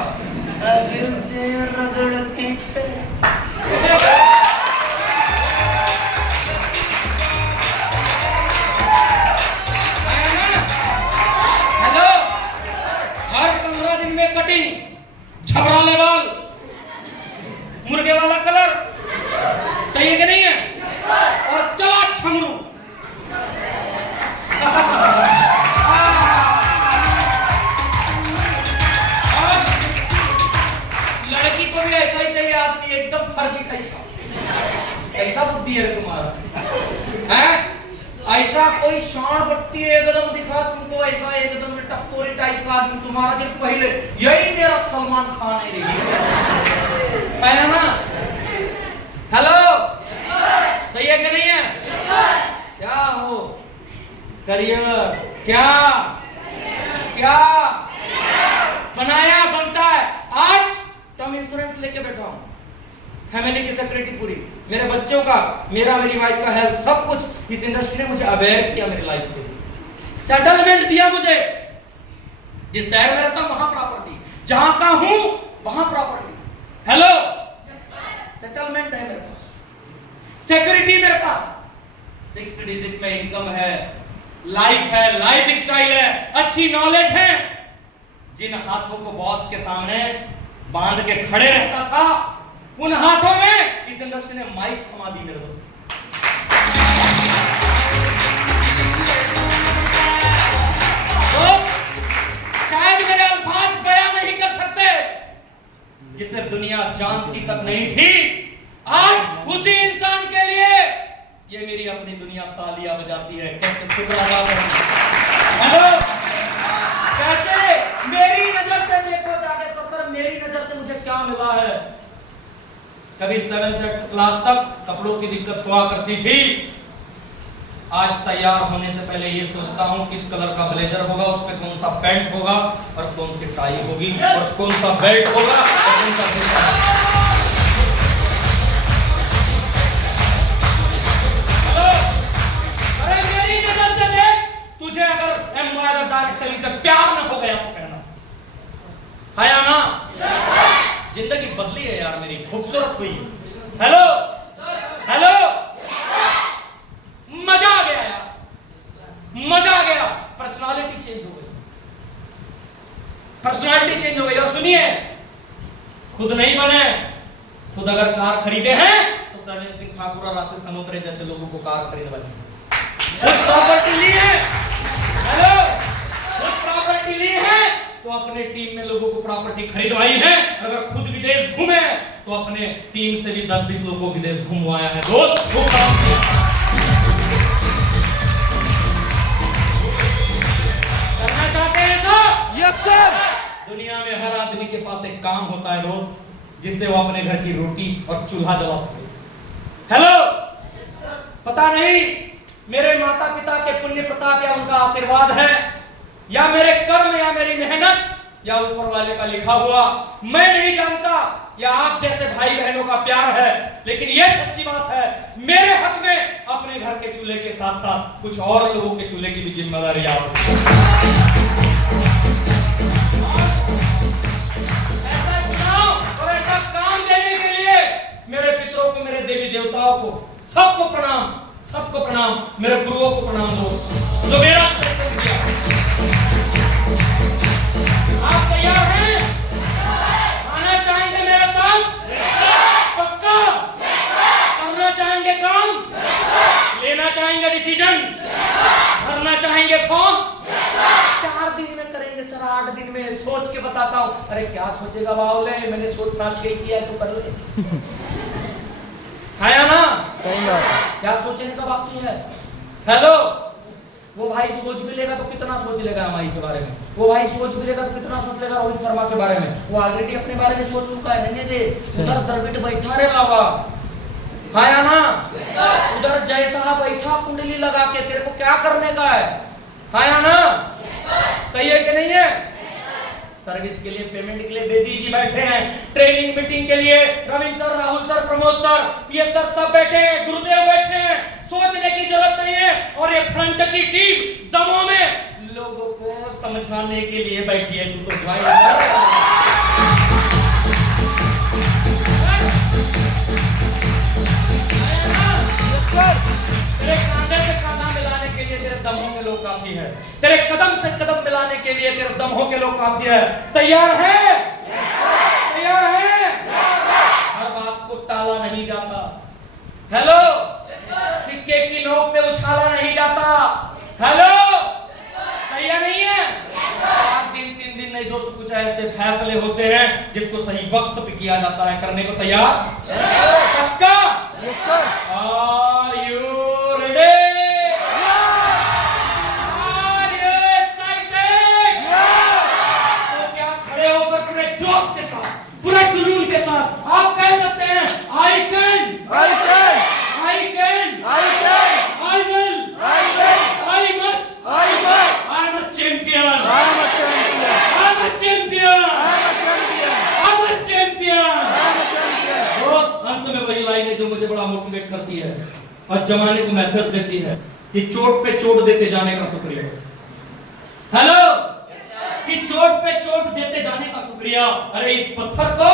हेलो, हर 15 दिन में कटिंग, झबराले बाल, मुर्गे वाला कलर, सही है कि नहीं है? और चला छमरू। लड़की को भी ऐसा ही चाहिए आदमी, एकदम फर्जी टाइप का। कैसा बुद्धि है तुम्हारा? हैं? ऐसा कोई शान बट्टी एकदम दिखा तुमको, ऐसा एकदम टपोरी टाइप का आदमी तुम्हारा दिल पहले, यही मेरा सलमान खान है ना? हेलो, सही है कि नहीं है? क्या हो? करियर क्या क्या बनाया बनता है। आज टर्म इंश्योरेंस लेके बैठा हूं, फैमिली की सिक्योरिटी पूरी, मेरे बच्चों का, मेरी वाइफ का हेल्थ, सब कुछ इस इंडस्ट्री ने मुझे अवेयर किया, मेरी लाइफ के लिए सेटलमेंट दिया मुझे। जिस शहर में रहता हूं वहां प्रॉपर्टी, जहां का हूं वहां प्रॉपर्टी। हेलो, सेटलमेंट है मेरे पास, सिक्योरिटी मेरे पास, 6 डिजिट में इनकम है, लाइफ है, लाइफ स्टाइल है, अच्छी नॉलेज है। जिन हाथों को बॉस के सामने बांध के खड़े रहता था, उन हाथों में इस इंडस्ट्री ने माइक थमा दी मेरे दोस्त। तो शायद मेरे अल्फाज बयां नहीं कर सकते, जिसे दुनिया जानती तक नहीं थी, आज उसी इंसान के लिए ये मेरी अपनी दुनिया तालियां बजाती है। कैसे शुक्र अदा करूं? हेलो, कैसे मेरी नजर से देखो जाके सर, मेरी नजर से मुझे क्या मिला है। कभी 7th क्लास तक कपड़ों की दिक्कत हुआ करती थी, आज तैयार होने से पहले ये सोचता हूं किस कलर का ब्लेजर होगा, उस पे कौन सा पैंट होगा और कौन सी टाई होगी और कौन सा बेल्ट होगा और कौन सा जूता। हेलो, अरे मेरी नजर से देख, तुझे अगर एम्पायर डार्क सेलिंग से प्यार न हो गया तो कहना है या ना? जिंदगी बदली है यार मेरी, खूबसूरत हुई। हेलो हेलो, मजा आ गया यार, मजा आ गया। पर्सनालिटी चेंज हो गई, पर्सनालिटी चेंज हो गई। और सुनिए, खुद नहीं बने, खुद अगर कार खरीदे हैं तो सरजन सिंह ठाकुर और राशि सनोत्रे जैसे लोगों को कार खरीदवानी। खुद प्रॉपर्टी ली है, हेलो, खुद प्रॉपर्टी ली है तो अपने टीम में लोगों को प्रॉपर्टी खरीदवाई है। अगर खुद विदेश घूमे तो अपने टीम से भी 10-20 लोगों को विदेश घुमवाया है। दोस्त, वो काम करना चाहते हैं सब? Yes sir. दुनिया में हर आदमी के पास एक काम होता है दोस्त, जिससे वो अपने घर की रोटी और चूल्हा जला सके। हेलो, पता नहीं मेरे माता पिता के पुण्य प्रताप या उनका आशीर्वाद है, या मेरे कर्म, या मेरी मेहनत, या ऊपर वाले का लिखा हुआ, मैं नहीं जानता, या आप जैसे भाई बहनों का प्यार है। लेकिन यह सच्ची बात है, मेरे हक में अपने घर के चूल्हे के साथ साथ कुछ और लोगों के चूल्हे की भी जिम्मेदारी आप। ऐसा चुनाव और ऐसा काम देने के लिए मेरे पितरों को, मेरे देवी देवताओं को, सबको प्रणाम, सबको प्रणाम, मेरे गुरुओं को प्रणाम दो जो मेरा सपोर्ट किया। आप तैयार हैं? आना चाहेंगे मेरे साथ? पक्का? करना चाहेंगे काम? लेना चाहेंगे डिसीजन? भरना चाहेंगे फॉर्म? 4 दिन में करेंगे सर, 8 दिन में सोच के बताता हूं। अरे क्या सोचेगा बावले, मैंने सोच साच के ही किया तो कर ले। है या ना? सही बात है। क्या सोचने का बाकी है? हेलो, वो भाई सोच भी लेगा तो कितना सोच लेगा हमारी के बारे में, वो भाई सोच भी लेगा तो कितना सोच लेगा रोहित शर्मा के बारे में। वो ऑलरेडी अपने बारे में सोच चुका है। रहने दे, उधर द्रविड़ बैठा रे बाबा, है या ना? उधर जैसा बैठा कुंडली लगा के, तेरे को क्या करने का है या ना? सही है कि नहीं है? सर्विस के लिए, पेमेंट के लिए बेदी जी बैठे हैं, ट्रेनिंग मीटिंग के लिए Ravindra sir, Rahul sir, Pramod sir, ये सब बैठे हैं, गुरुदेव बैठे हैं। सोचने की जरूरत नहीं है। और ये फ्रंट की टीम दमों में लोगों को समझाने के लिए बैठी है। तू तो ज्वाइन तेरे कांधे से कांधा मिलाने के लिए तेरे दमों के लोग काफी है, तेरे कदम से कदम मिलाने के लिए तेरे दमों के लोग काफी है। तैयार है? तैयार है? हर बात को टाला नहीं जाता। हेलो, सिक्के की नोक पे उछाला नहीं जाता। हेलो, सही है नहीं है? 4 दिन 3 दिन नहीं दोस्त, कुछ ऐसे फैसले होते हैं जिसको सही वक्त पे किया जाता है। करने को तैयार? पक्का? Yes sir. Are you ready? Are you excited? तो क्या खड़े होकर पूरे जोश के साथ, पूरे जुनून के साथ आप कह सकते हैं I can, I can, I can, I can, I will, I will, I must, I must, I am a champion, I am a champion, I am a champion, I am a champion, I am a champion. I am a champion. दोस्त, अंत में वही लाइन है जो मुझे बड़ा मोटिवेट करती है और जमाने को मैसेज देती है कि चोट पे चोट देते जाने का शुक्रिया। हेलो, कि चोट पे चोट देते जाने का शुक्रिया, अरे इस पत्थर को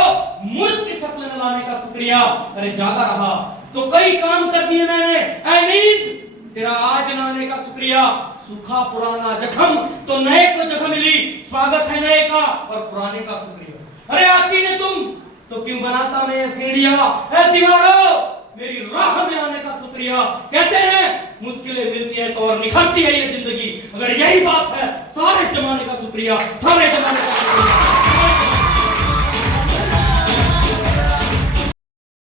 मूर्त की शक्ल में लाने का शुक्रिया, अरे जागा रहा तो कई काम कर दिए मैंने, ऐ नींद तेरा आज न आने का शुक्रिया, सूखा पुराना जख्म तो नए को जगह मिली, स्वागत है नए का और पुराने का शुक्रिया। अरे आती ने तुम तो क्यों बनाता मैं ये सीढ़ियां, ऐ दीवारों मेरी राह में आने का शुक्रिया। कहते हैं मुश्किलें मिलती है तो और निखरती है ये जिंदगी,